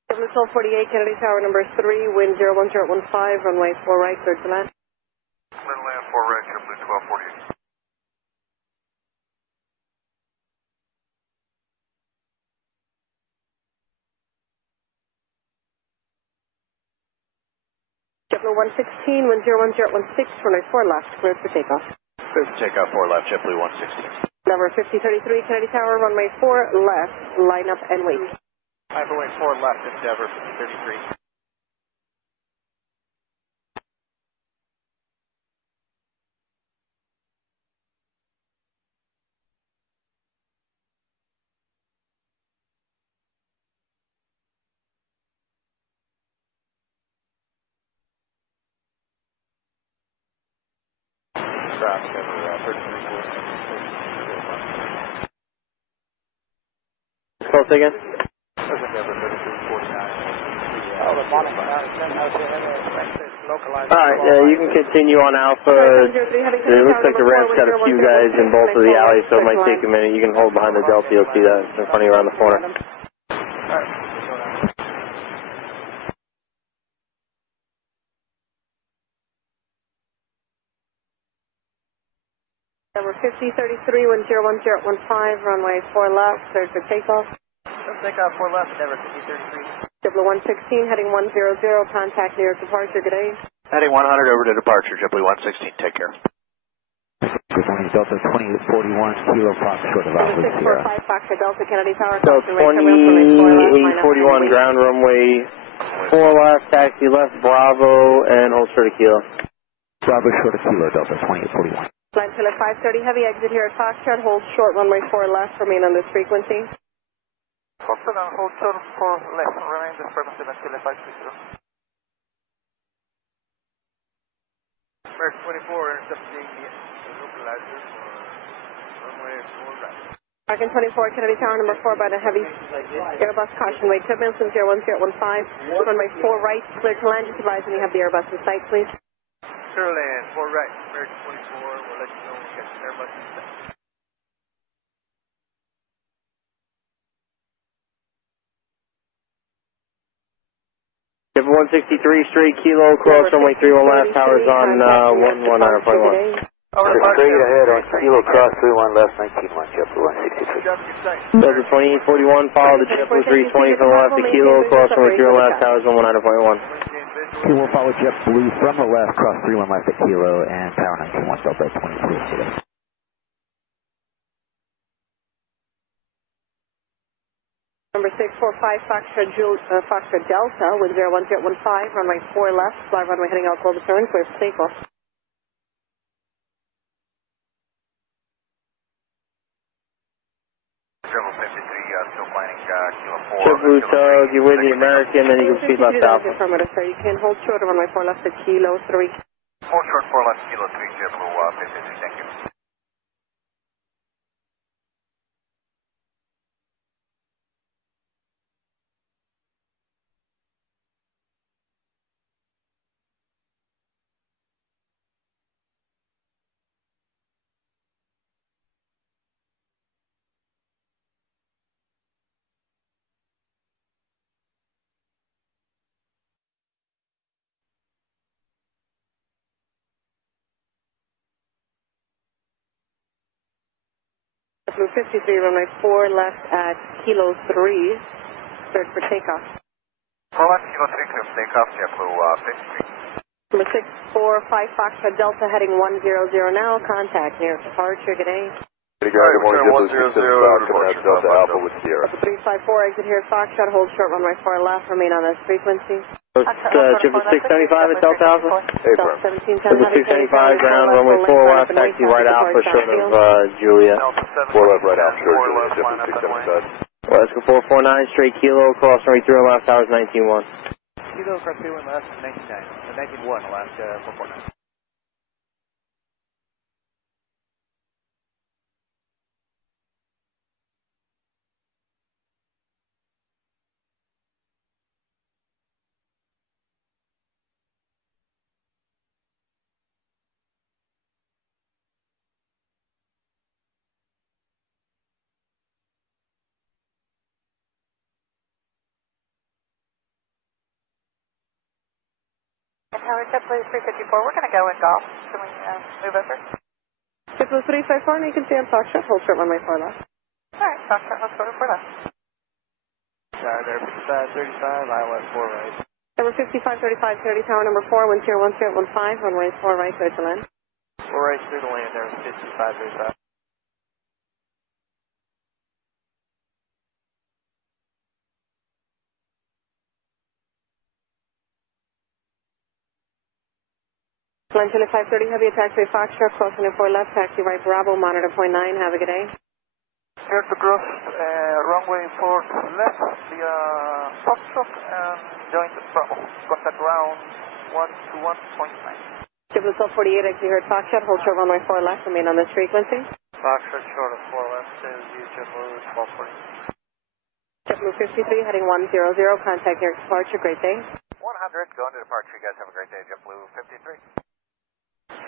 JetBlue 1248, Kennedy Tower, number 3, wind 01015, runway 4 right, clear to land. Clear to land 4 right, JetBlue 1248. JetBlue 116, wind 01016, runway 4 left, clear for takeoff. Clear for takeoff 4 left, JetBlue 116. Number 5033, Kennedy Tower, runway 4 left, line up and wait. Runway 4 left, Endeavor 5033. Close again. Alright, you can continue on Alpha. It looks like the ramp's got a few guys in both of the alleys, so it might take a minute. You can hold behind the Delta, you'll see that in front of you around the corner. Number 5033, wind 01015, runway 4 left, cleared for takeoff. Takeoff 4 left, Endeavor 5033. JetBlue 116, heading 100, contact near departure, good day. Heading 100 over to departure, JetBlue 116, take care. Good morning, Delta 2841, Kilo Fox, short of Alpha Sierra. 645 Foxtrot Delta, Kennedy Tower. So 2841, ground runway 4 left, taxi left, Bravo, and hold short of Kilo. Bravo, short of Kilo, Delta 2841. Flight till at 530, heavy exit here at Foxtrot, hold short, runway 4 left, remain on this frequency. Foxtrot, hold short 4 left, remain this frequency until 530. First 24, intercepting the localizer for runway 4 right. Falcon 24, Kennedy Tower, number 4 by the heavy Airbus, caution wake turbulence from 01015, runway 4 right, clear to land, just advise when you have the Airbus in sight, please. Clear land, 4 right, American 24, we'll let you know when we get Airbus in sight. JFK 163 straight kilo, cross runway 31 left, towers on 119.1. Straight ahead on kilo, cross 31 left, 19-1, JetBlue 163. Delta 2841, follow the JetBlue 320 from the left to kilo, cross runway 31 left, towers on 119.1. Okay, we'll follow JetBlue from the left, cross 31 left at kilo, and tower 19-1, Delta 22 today. Number 645, Foxtrot Delta with 01015, runway 4 left, fly runway heading out global turn, clear for takeoff. Still planning kilo 4. JetBlue tug, you're with the American, then you can speed left alpha. Affirmative, sir. You can hold short of runway 4 left at kilo 3. Hold short 4 left, kilo 3, JetBlue 53, thank you. Blue 53, runway 4 left at kilo 3, cleared for takeoff. 4 left, kilo 3, clear for takeoff, JetBlue 53. Number 645, Foxtrot Delta heading 100 now, contact near departure, good day. Good morning, JetBlue 675, Delta Alpha with Sierra. 354, exit here, Foxtrot, hold short runway 4 left, remain on this frequency. JetBlue 675 at Delta Alpha. Delta 1710, JetBlue 675, ground, runway 4 left, taxi right alpha, short of Julia. 4 left, right out, short of Julia, JetBlue 675. Alaska 449, straight kilo, cross runway 3 left, towers 19-1. Kilo, cross 31 left, 19-1, Alaska 449. Tower JetBlue 354, we're going to go in golf. Can we move over? JetBlue 354, you can see on Foxtrot, hold short runway 4 left. Alright, Foxtrot, let's go to 4 left. Tower there, 5535, ILS 4 right. Number 5535, tower number 4, wind 01015, runway 4 right, clear to land. 4 right, clear to land there, 5535. Line 530, heavy taxi Foxtrot, crossing in 4 left, taxi right Bravo, monitor point 9, have a good day. Clear to cross runway 4 left via Foxtrot and join the Bravo. Contact ground 121.9. JetBlue 1248, exit here at Foxtrot, hold short runway 4 left, remain on this frequency. Foxtrot short of 4 left, is JetBlue 1240. JetBlue 53, heading 100, contact near departure, great day. 100, going to departure, you guys have a great day, JetBlue 53.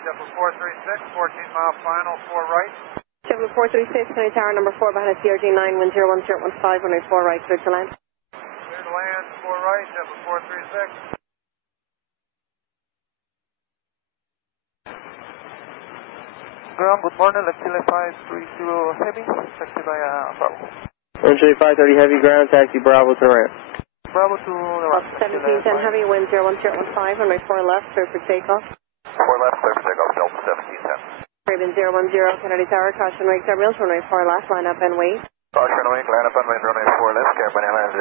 JetBlue 436, 14-mile final, 4 right. JetBlue 436, County Tower number 4, behind a CRG 9, wind 01015, runway 4 right, clear to land. Clear to land, 4 right, JetBlue 436. Ground, good morning, let's see 530 heavy, taxi by Bravo. 530 heavy ground, taxi Bravo to ramp. Bravo to the right. 1710 heavy, wind 01015, runway 4 left, clear for takeoff. 4 left, clear for takeoff, Delta 1710. Raven 010, Kennedy Tower, caution wake terminals, runway 4 left, line up and wait. Caution wake, line up and wait, runway 4 left, Caravan Airlines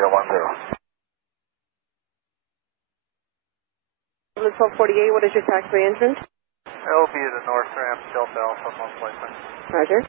010. 1248, what is your taxiway entrance? It'll be the north ramp, Delta Alpha, most likely. Roger.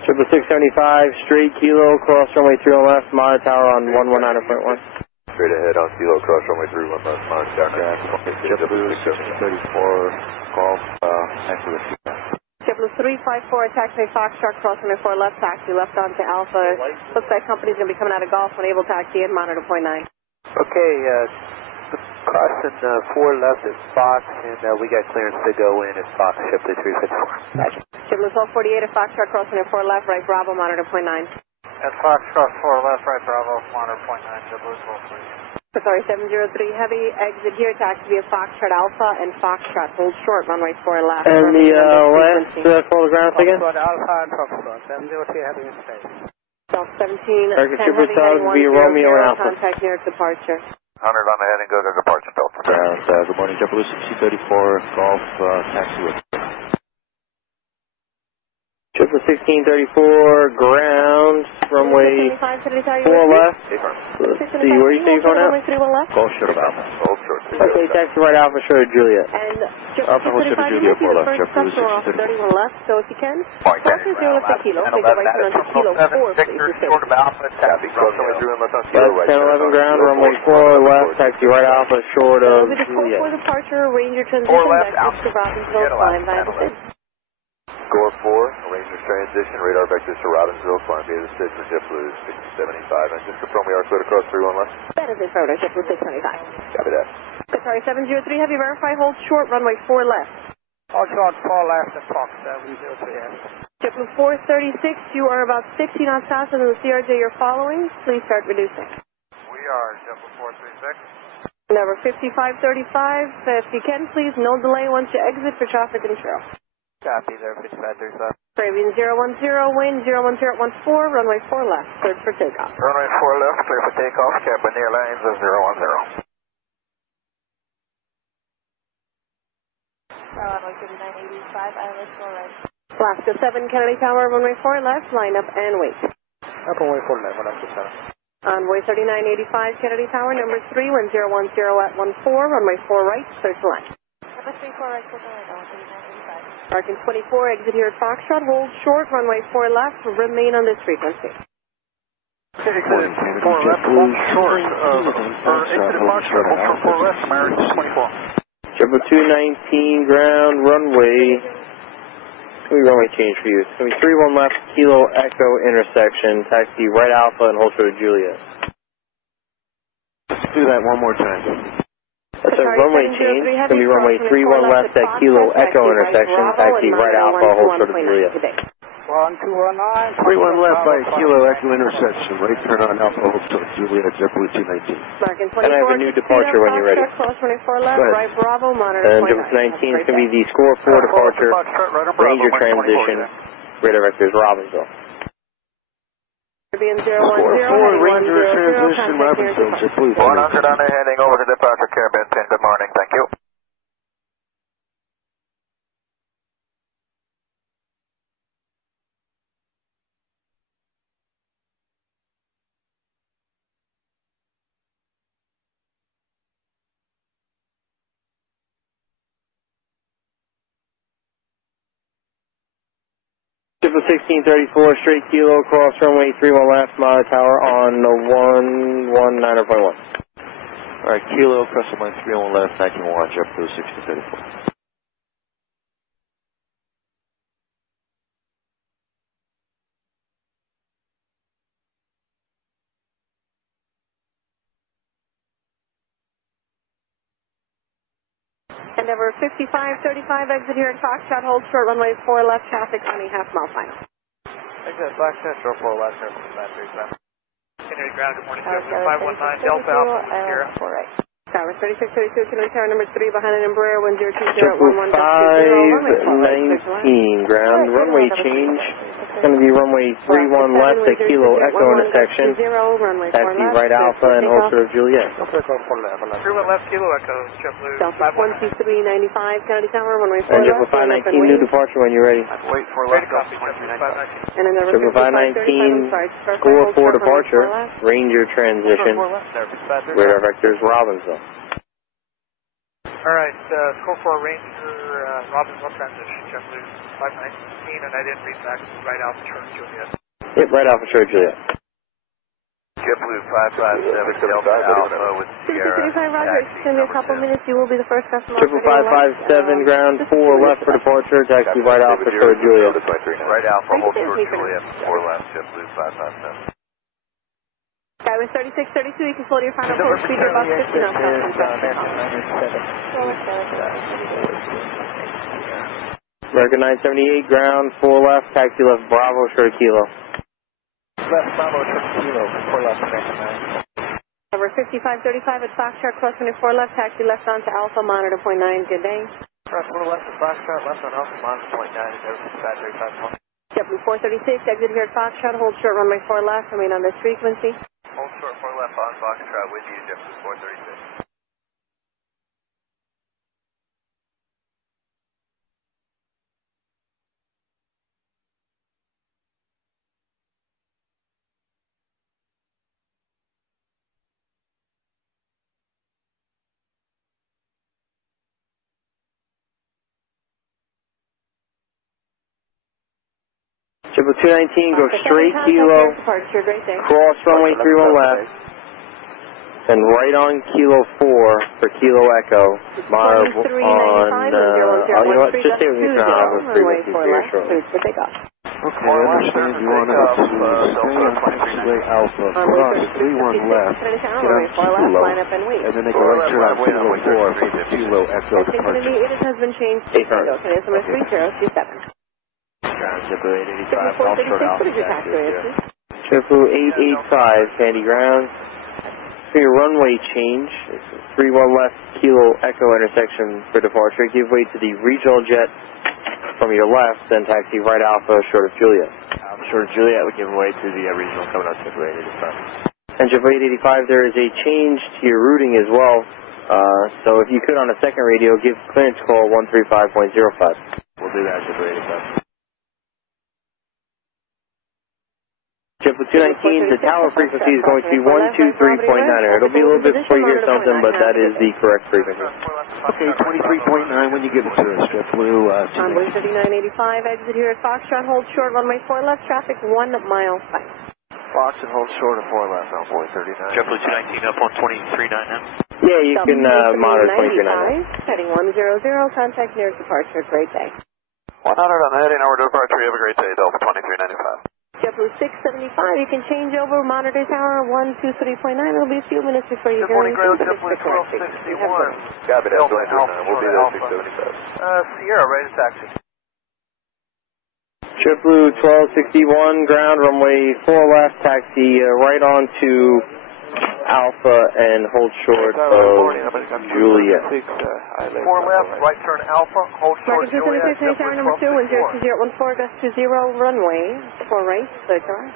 Triple 675, straight kilo, cross runway 3 on left, monitor tower on 119.1. Straight ahead on kilo, cross runway 3 left, monitor tower. JetBlue 634, golf, next to the Seacon. JetBlue JetBlue 354, taxi Foxtrot, crossing 4 left, taxi left onto Alpha. Looks like company's going to be coming out of Golf, unable taxi in, monitor point 9. Okay, crossing 4 left at Fox, and we got clearance to go in at Fox, JetBlue 354. Gotcha. JetBlue 1248 at Foxtrot, crossing 4 left, right Bravo, monitor point 9. At Foxtrot 4 left, right Bravo, monitor point 9, JetBlue 1248. Sorry, 703 Heavy, exit here, taxi via Foxtrot Alpha and Foxtrot, hold short, runway 4 left. And the last call the ground again? Foxtrot Alpha and Foxtrot, 703 Heavy in space. South 17, 10 Target Heavy, Trooper heading Togs, be Romeo and 100, Alpha. contact near departure. 100 on the heading, go to departure, Delta. Good morning, JetBlue 1634, Golf, taxi with. Triple 1634, ground, runway 4 left. Let's see, where you say you're going out? Golf short of Alpha. Hold short. Okay, taxi right Alpha, show Juliet. And Alpha Hold Short of Juliet, 4 left, JetBlue 31 left, so if you can, Point cross your 0 left to kilo, take a right turn onto kilo 4, please. Short of Alpha, taxi, crossing way through and left on kilo right. 1011 ground, runway 4 left, taxi right Alpha, short of Juliet. For departure, Ranger transition, 4 left, back to Robbinsville, climb by the stage. Score 4, Rangers transition, radar vectors to Robbinsville, climb via the stage for JetBlue 675. And just confirm we are clear to cross 31 left. That is in front of JetBlue 675. Copy that. Sorry, 703 Heavy, verify, hold short, runway 4 left. Hold short 4 left at Fox, 703 Heavy. JetBlue 436, you are about 60 knots faster than the CRJ you're following. Please start reducing. We are JetBlue 436. Number 5535, if you can, please, no delay once you exit for traffic control. Copy there, 5535. Arabian 010, wind 010 at 14, runway 4 left, cleared for takeoff. Runway 4 left, clear for takeoff, cabin near lines of 010. Runway 3985, ILS 4 right. Alaska 7, Kennedy Tower, runway 4 left, line up and wait. Runway 4 left, Alaska 7. Envoy 3985, Kennedy Tower, number 3, wind 010 at 14, runway 4 right, search line. Number 3, 4 right, clear the right, 3985. Arkin 24, exit here at Foxtrot, hold short, runway 4 left, remain on this frequency. Exit 4 left, hold short, exit Foxtrot, hold short 4 left, American 24. Triple 219 ground, runway. It's going to be runway change for you. It's going to be 31 left, Kilo Echo intersection, taxi right Alpha and hold short Juliet. Let's do that one more time. That's a runway change. It's going to be runway 31 left at Kilo Echo intersection, taxi right Alpha, hold short of Juliet. 1219. 31 left by Kilo Echo intersection, right turn on Alpha, hold short of Juliet, JetBlue 219. And I have a new departure when you're ready. Cross 24 left, right Bravo, monitor And JetBlue 219 is going to be the score 4 departure, Ranger transition, radar vectors Robbinsville. Arabian 010, Ranger transition, Robbinsville, JetBlue 100 on the heading over to departure, Caribbean 10. Good morning, thank you. Triple 1634, straight Kilo, cross runway 31 left, Mother Tower on 119.1. Alright, Kilo, cross runway 31 left, 19-1, JetBlue 1634. Endeavor 5535, exit here at Foxtrot, hold short, runway 4 left, traffic on a half-mile final. Exit Foxtrot, short 4 left, here from 537. Kennedy ground, good morning, 519 Delta Alpha, Sierra. 4 right. Tower 3632, Kennedy Tower number 3, behind an Embraer 1020 at Triple 11, runway 519 ground, runway change. It's going to be runway 31 left at Kilo Echo intersection, taxi right Alpha and hold short of Juliet. 31 left, Kilo Echo, JetBlue 519. 2395, Kennedy Tower, runway 4 And left. JetBlue 519, new departure when you're ready. Wait for left, 2395. And then Triple 519, score 4 departure, Ranger transition, radar vectors Robbinsville. Alright, score 4 Ranger, Robbinsville transition, JetBlue 519, and I didn't read back right Alpha, short Juliet. Yep, right Alpha, short Juliet. JetBlue 557 Delta Alpha with Sierra. 35 Roger, extend me a couple minutes. You will be the first customer. 557 ground 4 left for departure. Taxi right Alpha for Juliet. Right Alpha, hold short Juliet, 4 left, JetBlue 557. Skyway 3632, you can float your final full speed, you're about 50 knots out from traffic. American 978 ground 4 left. Taxi left Bravo short Kilo. Left Bravo, Kilo, 4 left, American 9. Number 5535 at Foxtrot, cross 24 left, taxi left onto Alpha, monitor point 9, good day. Cross 4 left at Foxtrot, left on Alpha, monitor point 9, and everything 535. JetBlue 436, exit here at Foxtrot, hold short runway 4 left, remain on this frequency. Hold short 4 left on Foxtrot with you, JetBlue 436. Triple 219, go straight Kilo, cross runway 31 left, and right on Kilo 4 for Kilo Echo. Monitor on, you know what, just stay with me for now, I'll have a frequency here shortly. Okay, I understand you want to stay on taxiway Alpha, cross 31 left, get on Kilo, and then they go right turn on Kilo 4 for the Kilo Echo departure. It has been changed to Kilo, can I submit 3027? Triple 885, Golf Short Alpha, Triple 885, Sandy Ground. For your runway change, 31 left Kilo Echo intersection for departure. Give way to the regional jet from your left, then taxi right Alpha, short of Juliet. Short of Juliet, we give way to the regional coming out Triple 885. And Triple 885, there is a change to your routing as well. So if you could on a second radio, give clearance call 135.05. We'll do that, Triple 885. Triple 219, the tower frequency is going to be 123.9. It'll be a little bit before you hear something, but that is the correct frequency. Okay, 23.9 when you give it to us, JetBlue. Envoy 3985, exit here at Foxtrot, hold short, runway 4 left, traffic 1 mile south. Fox and hold short of 4 left, Envoy 39. JetBlue 219 up on 23.9 now. Yeah, you can monitor 23.9. Heading 100, contact nearest departure, great day. 100 on the heading, over to departure, you have a great day, Delta 2395. JetBlue 675, you can change over monitor tower 123.9. It'll be a few minutes before you Good morning, ground JetBlue 1261. Copy, Delta 219, we'll be there at 675. Sierra, ready to taxi. JetBlue 1261, ground runway 4 left, taxi right on to Alpha and hold short of Juliet. 4 left, right turn Alpha, hold short Juliet. Tower number 2, 102.014, gust 20, runway 4 right, circular.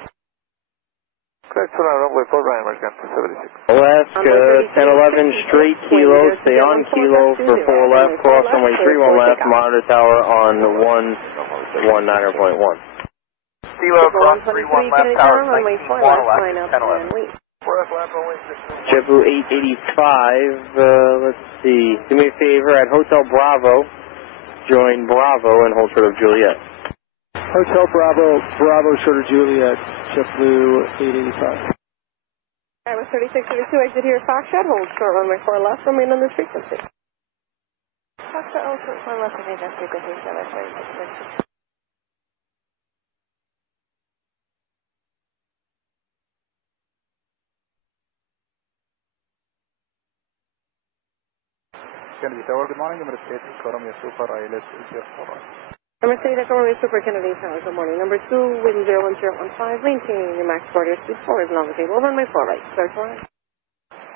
Correct, runway 4 right, American 276. Alaska 1011, straight Kilo, stay on Kilo for 4 left, cross runway 31 left, monitor tower on 119.1. Kilo, cross 31 left, tower 19, 1 left, 1011. JetBlue 885, let's see, do me a favor, at Hotel Bravo, join Bravo and hold short of Juliet. Hotel Bravo, Bravo short of Juliet, JetBlue 885. Alright, with 3632, exit here at Foxtrot, hold short runway 4 left, remain on this frequency. Foxtrot, hold short 4 left, remain on this frequency, 726. Kennedy Tower, good morning. Number state is Columbia Super ILS is your forward. Number 3, that's Columbia Super Kennedy Tower, good morning. Number 2, wind 01015, maintaining your max border speed 4 is on the table. Runway 4 right, clear for right.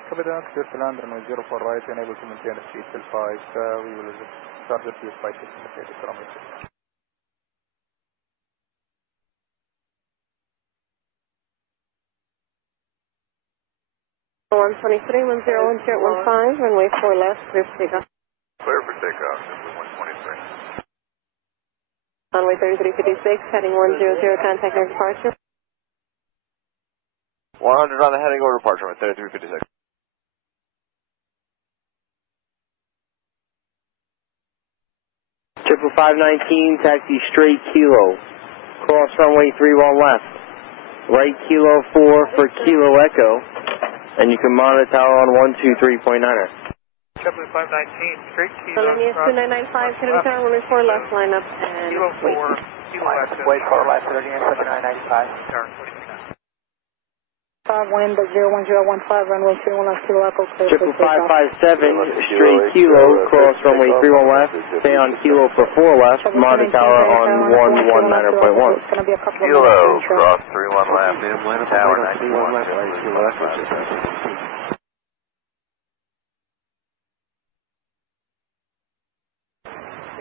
Copy that, clear to land, runway 04 right, enable to maintain the speed till 5. We will start the fuse by 6 in the state of Columbia Super. 123, 101015, runway 4 left, clear for takeoff. Clear for takeoff, JetBlue 123. Runway 3356, heading 100, contact near departure. 100 on the heading over departure, 3356. Triple 519, taxi straight Kilo, cross runway 31 left. right Kilo 4 for Kilo Echo, and you can monitor tower on 123.9er. JetBlue 519, straight Kilo. Linear 2995, Kennedy Tower, runway 4 left, line up, and Kilo 4, Kilo Echo. Wait for left, 7995. Wind at 01015, runway 31 left, Kilo Echo, clear for takeoff. 557, straight Kilo, cross runway 31 left, stay on Kilo for 4 left, monitor tower on 119.1. It's going to be a couple of Kilo, minutes. cross 31 left, tower 91.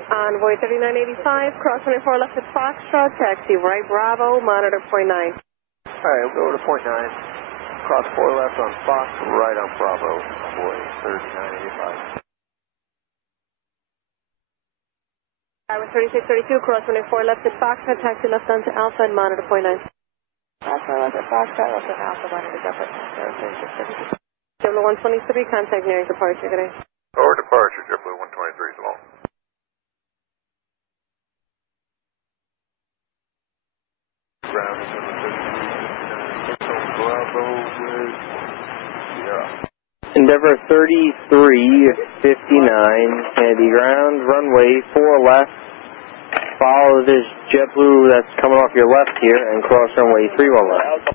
Envoy 3985, cross 24 left at Foxtrot, taxi right Bravo, monitor .9. Alright, we'll go to .9. Cross 4 left on Fox, right on Bravo, boy, 3985. I was 3632, cross 24 left at Foxtrot, taxi left onto Alpha and monitor .9. Alpha left at Foxtrot, left at Alpha, monitor up at 3632. JetBlue 123, contact nearing departure, good day. Forward departure, JetBlue 123 is long. Ground is Bravo with Sierra. Endeavor 3359, Kennedy ground, runway 4 left, follow this JetBlue that's coming off your left here, and cross runway 31 left.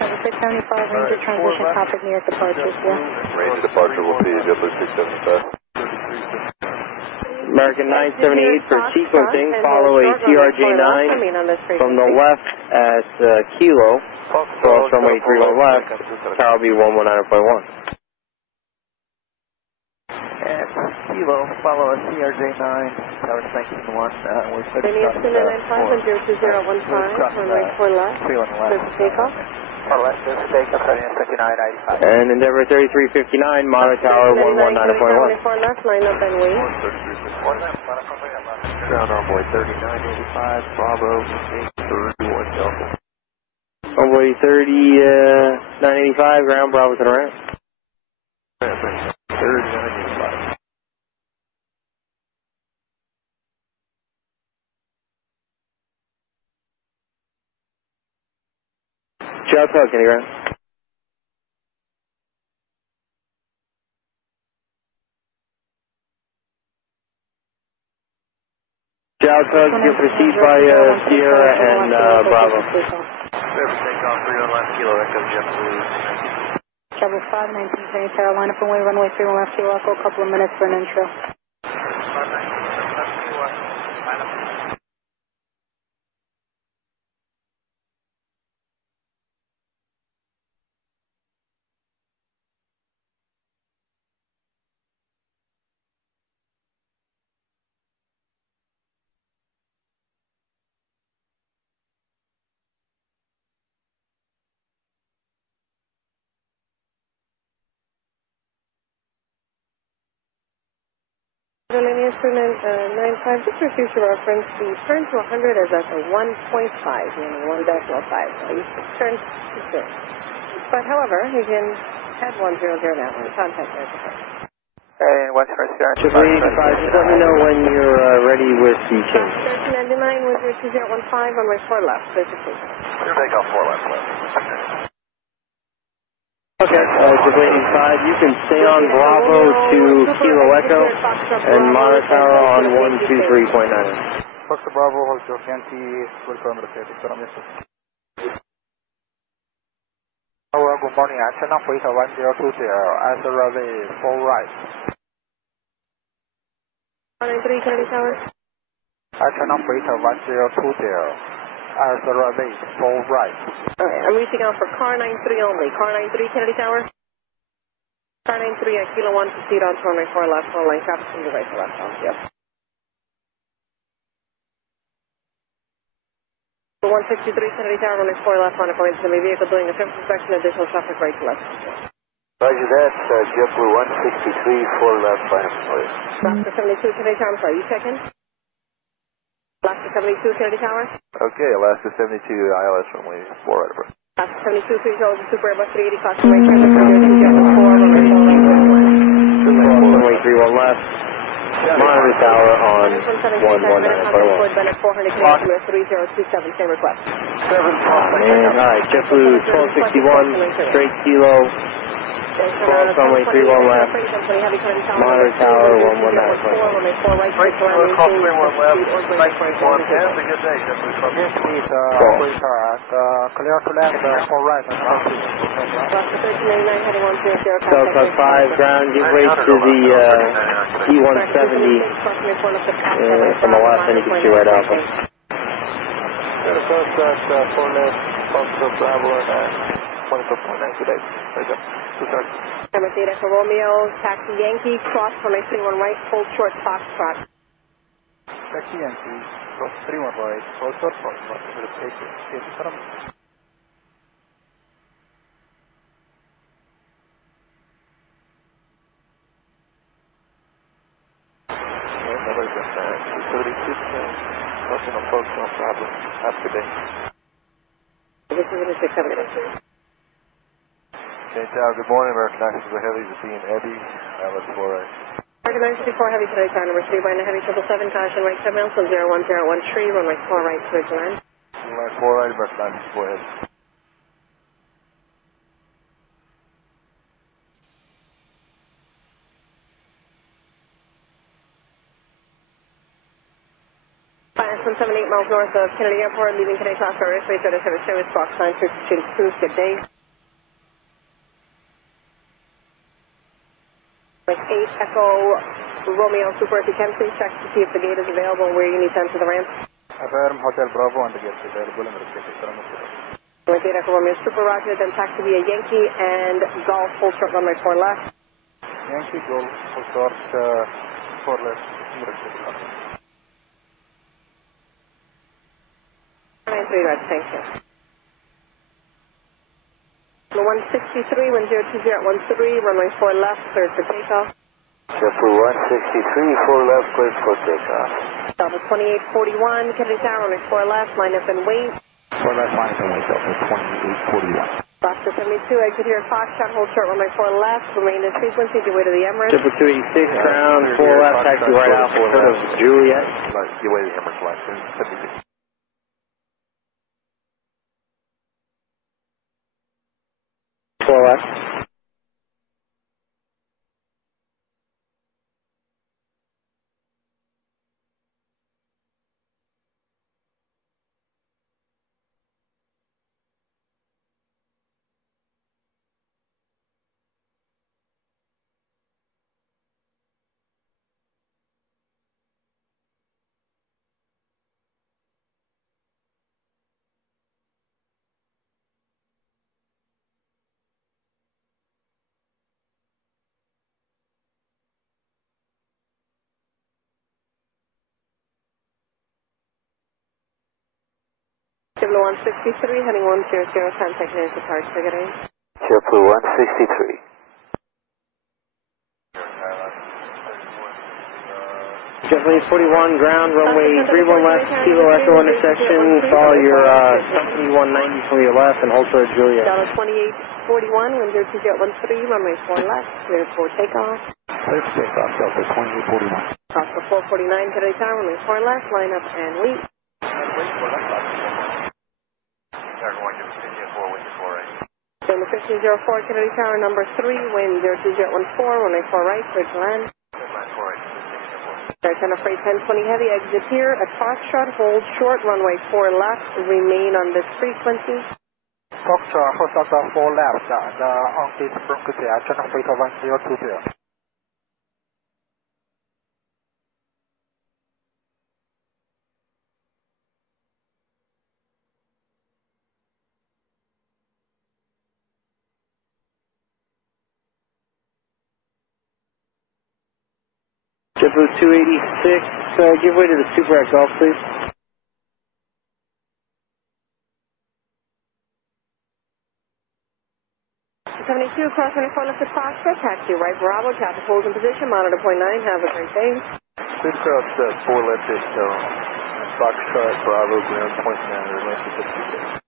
Travel 675, Ranger transition topic near departure, yeah. Range departure will be JetBlue 675. American 978 for sequencing, follow a TRJ-9 from the left at Kilo, cross runway 31 left, tower will be 119.1. And Kilo, follow a CRJ-9, tower 19-1, we're set to Linear cross 2995 and 02015, runway 4 left, clear for takeoff. And Endeavor 3359, monitor tower 119.1. 4 left, line up and wait. Ground Envoy 3985, Bravo, 831 Delta. Envoy 3985, ground Bravo to the right. 3985. Chow Tug, Kennedy ground. Chow Tug, you're perceived by Sierra and Bravo. Takeoff 31 left, Kilo Echo, JetBlue. Travel 519, Penny Carolina, from runway 31 left, Kilo Echo, a couple of minutes for an intro. Linear 2995, just for future reference, the turn to 100 is at the 1.5, meaning 1.05, so you should turn to 0. But however, you can head 100 now and contact there. Hey, what's first yard? JetBlue 85, just let me know when you're ready with the change. 1399 with your 2015 on my 4 left, basically. Takeoff 4 left, left. Okay, JetBlue 85, you can stay on Bravo to Kilo Echo and monitor tower on 123.9. Fox Bravo, hold your canty, welcome to the good morning, China Freighter 1020, as the runway 4 right. 193 Kennedy Tower. China Freighter 1020, as the runway 4 right. Alright, I'm reaching out for car 93 only. Car 93 Kennedy Tower. Car 93 at Kilo 1, proceed on to runway 4 left, 4 lane traffic from the right to left, yep. The 163 Kennedy Tower, runway 4 left, on a point to the vehicle doing a surface inspection, additional traffic right to left. Roger that, JetBlue 163, 4 left, final noise. Alaska 72 Kennedy Tower, I'm sorry, you check in? Alaska 72 Kennedy Tower. Okay, Alaska 72, ILS runway 4 right above. Alaska 72, 3 Georgia, Super Airbus 380, caution right transit, 302, JetBlue 4, runway 4 left. Runway 31 left. Monitor tower on 119.1. Bennett 400 kilometer 3027, same request. Man, alright, JetBlue 1261, straight kilo, 12 runway 31 left, monitor tower 119.1. Right, call 31 left, flight 21, have a good day, JetBlue from here. Clear to land, 4 right. Delta 5 ground, give way to the E-170 from the left, and you can see right Alpha. Contact 4 left, Foxtrot Bravo and 24.9 today. Number Theta for Romeo, taxi Yankee, cross for 31 right, hold short, Foxtrot. Taxi Yankee, cross 31 right, hold short, Foxtrot. This is a 678. Okay, Tower, good morning. American Access to the Heavy, the being Eddie. Let's 4 right. American 954 Heavy today, tower number 3 by the Heavy 777, caution right 7 miles, so 01013, runway 4 right, clear to land. Runway 4 right, American 954 Heavy. Fire 178 miles north of Kennedy Airport, leaving Kennedy Class for Airway 37 service, box 932, good day. Like 8 Echo Romeo Super, if you can please check to see if the gate is available where you need to enter the ramp. Affirm Hotel Bravo and the gate is available in the respective Like 8 Echo Romeo Super, roger, then taxi via Yankee and Golf, full short runway 4 left. Yankee Golf, full short, 4 left, in the respective 93 right, thank you. 163, 1020 runway 4 left, cleared for takeoff. JetBlue 163, 4 left, cleared for takeoff. Delta 2841, Kennedy Tower, runway 4 left, line up and wait. 4 left, line up and wait, Delta 2841. Foxtrot 72, exit here, Foxtrot, hold short, runway 4 left, remain in frequency, give way to the Emirates. JetBlue 286, ground, 4 left, taxi right Alpha, foot of Juliet. Give way to the Emirates left, 76. 4 left. JetBlue 163, heading 100, contact Nancy Park, ticketing. JetBlue 163. JetBlue 41, ground, runway 31 left, kilo echo intersection, follow your company 190 from your left and hold short Juliet. Delta 2841, 102013, runway 4 left, cleared for takeoff. Clear for takeoff, Delta 2841. Cross for 449, Kennedy Tower, runway 4 left, line up and wait. Number 1504, Kennedy Tower, number 3, wind 02014, runway 4 right, clear to land. Center freight 1020 heavy, exit here at Foxtrot, hold short, runway 4 left, remain on this frequency. Foxtrot, Hotel 4 left, on this frequency, China freight 1020. JetBlue 286, give way to the Super at Golf, please. 72, cross 24 left at Foxtrot, taxi right Bravo, traffic holds in position, monitor point 9, have a great day. Clear cross 4 left at Foxtrot, Bravo, ground point 9, remain for 60 days.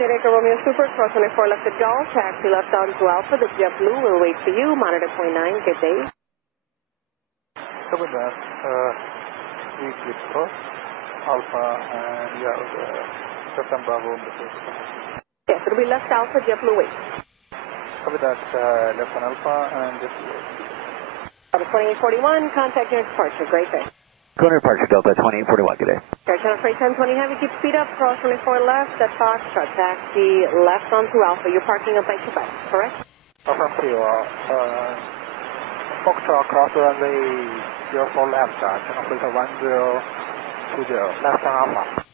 J Echo Romeo Super, cross 24 left at Golf, taxi left onto Alpha, the JetBlue will wait for you, monitor 29, good day. Copy that. We get cross, Alpha, and you have Captain Bravo on the first. Yes, it'll be left Alpha, JetBlue wait. Copy that, left on Alpha, and JetBlue wait. Delta 2841, contact your departure, great day. Corner departure, Delta 2841, good day. Air Channel Freight 1020 Heavy, keep speed up, cross 24 left, at Foxtrot, taxi left onto Alpha, you're parking up by Quebec, correct? Affirmative, Foxtrot, cross runway 04 left, Channel Freight 1020, left on Alpha.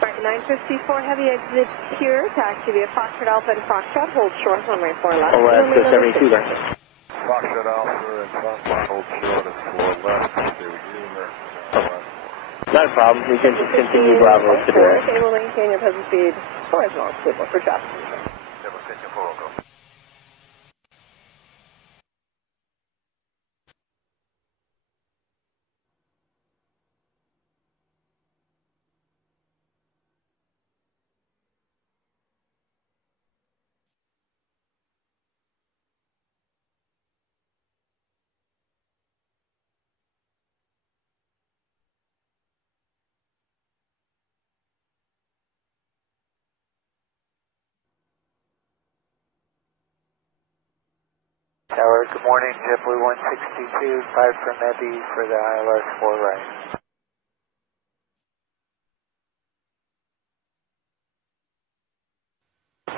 Right, 954 Heavy, exit here, taxi via Foxtrot Alpha and Foxtrot, hold short, runway 4 left. Oh, that's 72, right? Foxtrot Alpha and Foxtrot hold short at 4 left. Not a problem. We can just continue Bravo to the right. Okay, we'll maintain your present speed for as long as possible for traffic. Tower, good morning, JetBlue 162, 5 from Ebby for the ILS 4 right.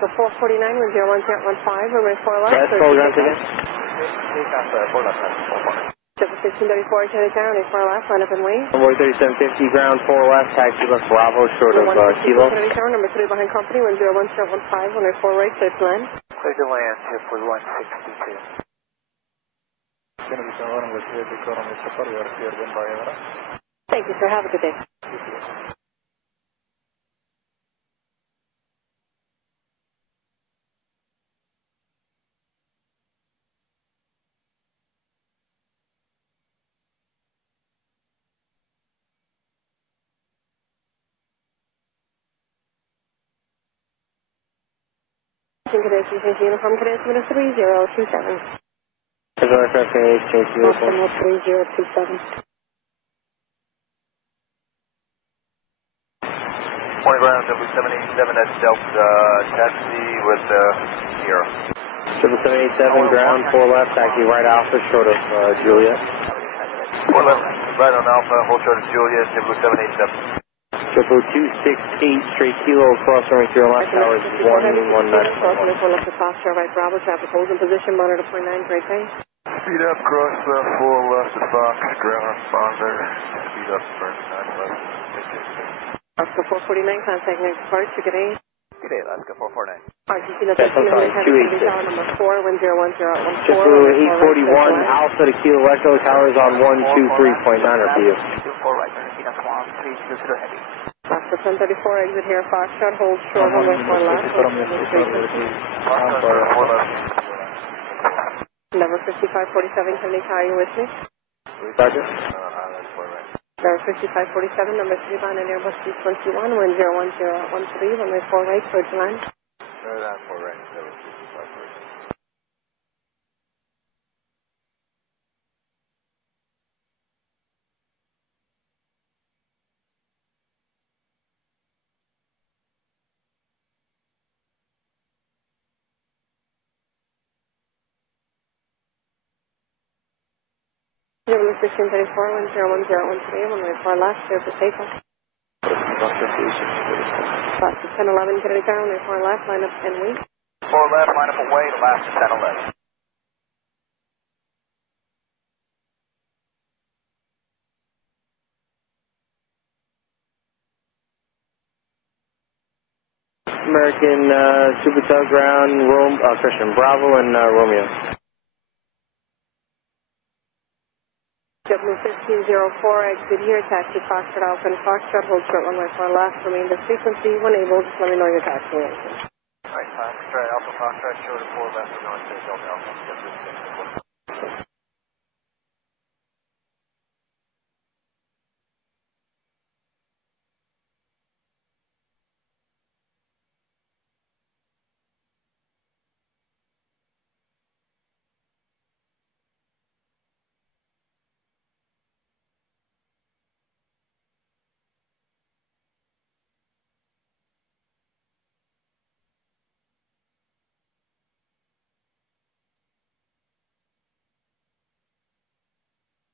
So 449 when 01015, runway 4 left. Let's hold on again. Triple 1634, Cherry Town, 4 left, line up and wait. Runway 3750, ground 4 left, taxi left Bravo, short of Kilo. Cherry Town, number 3 behind company, when 01015, runway 4 right, clear to land. Clear to land, JetBlue 162. Thank you, sir. Have a good day. Conditions, uniform condition, 3027. Civil aircraft change uniform. 3027. Morning ground, W787 at Delta, taxi with here. 7787, ground 4 left, taxi right Alpha, short of Juliet. 4 left, right on Alpha, hold short of Juliet, W787. Triple 268, straight Kilo, cross runway 0 left, towers 119. Cross runway 4 left to Foxtrot, right Bravo, traffic holds in position, monitor 29, great day. Speed up, cross 4 left at Fox, ground responder. Speed up, turn 9 left. Oscar 449, contact next departure, good day. Good day, Alaska 449. RTC notation, number 4, when 01014. Triple 841, Alpha to Kilo Echo, towers on 123.9 RPU. 4 right, turn to Swan, 300 heavy. Oscar 1034, exit here, Foxtrot, hold short, runway 4 left. Number 5547, can they carry you with me? Roger. Number 5547, number 3 line and Airbus 321, when 01013, runway 4 right, clear to land. 4 right, 5547. Number 1634, when 01013, runway 4 left, clear for takeoff. Fox 1011, Kennedy Town, runway 4 left, line up and wait. 4 left, line up and wait, last 1011. American Super Tug ground, Christian Bravo and Romeo. JetBlue 1504, exit here, taxi Foxtrot Alpha and Foxtrot, hold short runway 4 left, remain this frequency, when able, just let me know your taxi answer. Alright, Foxtrot, Alpha Foxtrot, short of 4 left, north to Delta Alpha, JetBlue 1504.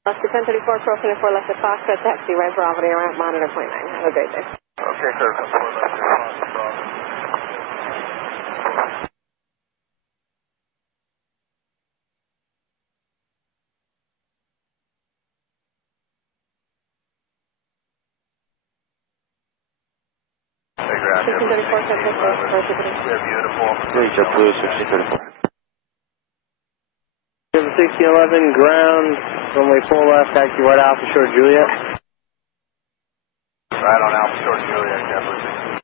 Oscar 1034, crossing 4 left at Foxtrot, taxi right Bravo, around monitor point 9. Have a great day. Okay, sir. 4 left. Hey, ground. 1634, Central Coast, Yeah, beautiful. JetBlue 1634. 1611, ground, runway 4 left, taxi right Alpha Short Juliet. Right on Alpha Short Juliet, JetBlue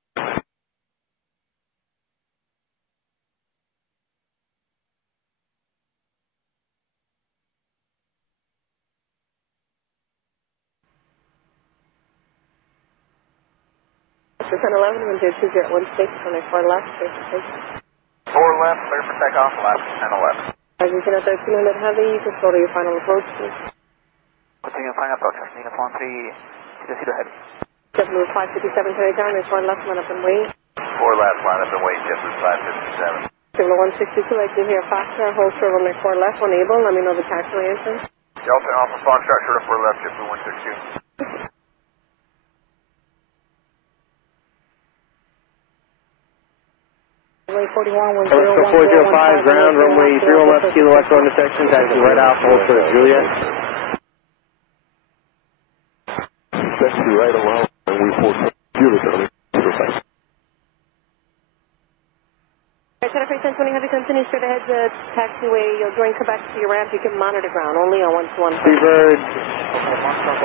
1011, wind 2016, runway 4 left, clear for takeoff. 4 left, clear for takeoff, left 1011. Argentina 1300 heavy, you can go to your final approach, please. Continue final approach, Argentina 13, heavy. JetBlue 557, carry down, there's 1 left, line up and wait. 4 left, line up and wait, JetBlue 557. JetBlue 162, exit here, Foxtrot, hold short, runway 4 left, when able, let me know the taxiway entrance. Delta Alpha Foxtrot, short of 4 left, JetBlue 162. Runway 41, 1010. 405, ground, runway 31 left, kilo echo intersection, taxi right Alpha, hold short Juliet. Taxi right along, and we 4 Juliet, Jennifer 1020 heavy, continue straight ahead to taxiway, you'll join Quebec to your ramp, you can monitor ground, only on 121. Freebird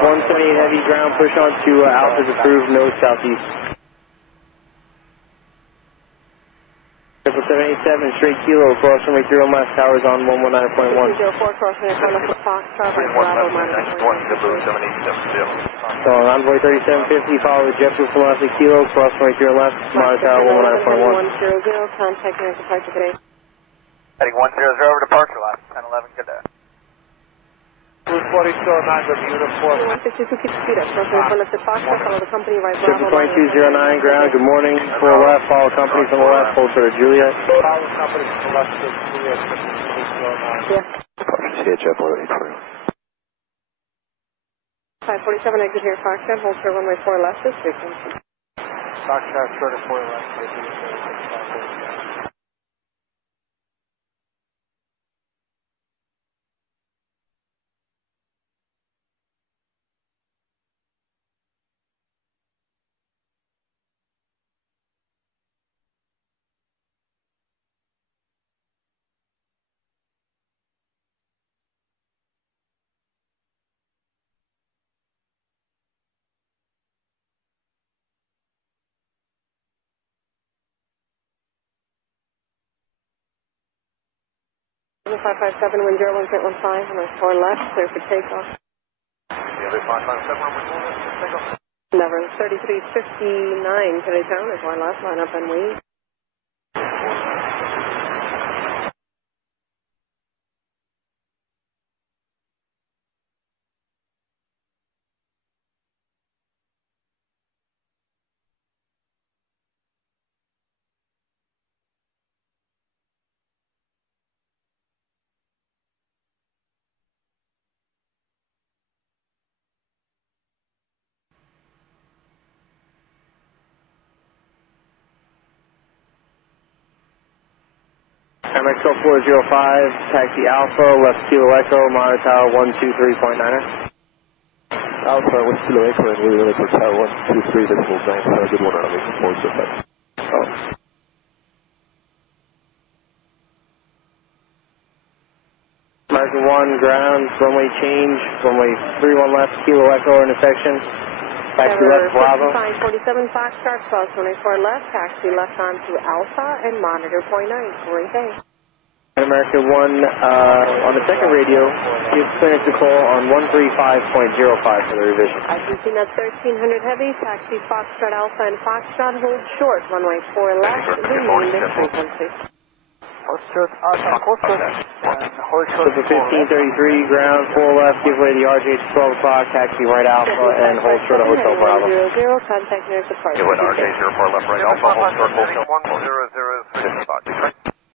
178 heavy, ground, push on to Alpha's approved, nose southeast. 787, straight kilo, cross runway 30 left, towers on 119.1. 204, crossing in front of the Foxtrot, right Bravo, monitor. So on envoy 3750, follow the JetBlue Philosophy kilo, cross runway 30 left, monitor tower 119.1. 100, contact near departure today. Heading 100 over departure, left 1011, good day. Blue 4209, Bermuda 4. 162, keep speed up, crossing in front of the Foxtrot, follow the company, right Bravo, JetBlue 2209, ground, good morning, 4 left, follow company from the left, hold short of Juliet. Follow company from the left to Juliet 2209. Yeah. Approach here, JetBlue 83. 547, exit here, Foxtrot, hold short runway 4 left, this frequency. Foxtrot, short of 4 left, JetBlue 547. Runway 557, wind 01.15, runway 4 left, clear for takeoff. Yeah, 557, runway 4 left, takeoff. Never, 3359, today town, there's 1 left, line up and wait. MXL 405, taxi Alpha, left kilo echo, monitor tower 123.9er. Alpha, West Kilo Echo, and we will for tower 123.9, have a good one, I'm making 405. Oh. American 1, ground, runway change, runway 31 left, kilo echo intersection, taxi left Bravo. 47 Foxtrot, cross runway 4 left, taxi left onto Alpha and monitor point 9, great day. American 1, on the second radio, give clearance to call on 135.05 for the revision. Argentina 1300 heavy, taxi Foxtrot Alpha and Foxtrot, hold short, runway 4 left, remain in frequency. Foxtrot Alpha, and hold short. So for 1533, ground, 4 left, give way to the RJ to 12 o'clock, taxi right Alpha, and hold short of Hotel Bravo. 100, contact near departure. Give way to RJ 04 left, right Alpha, hold short, Hotel 100, 55.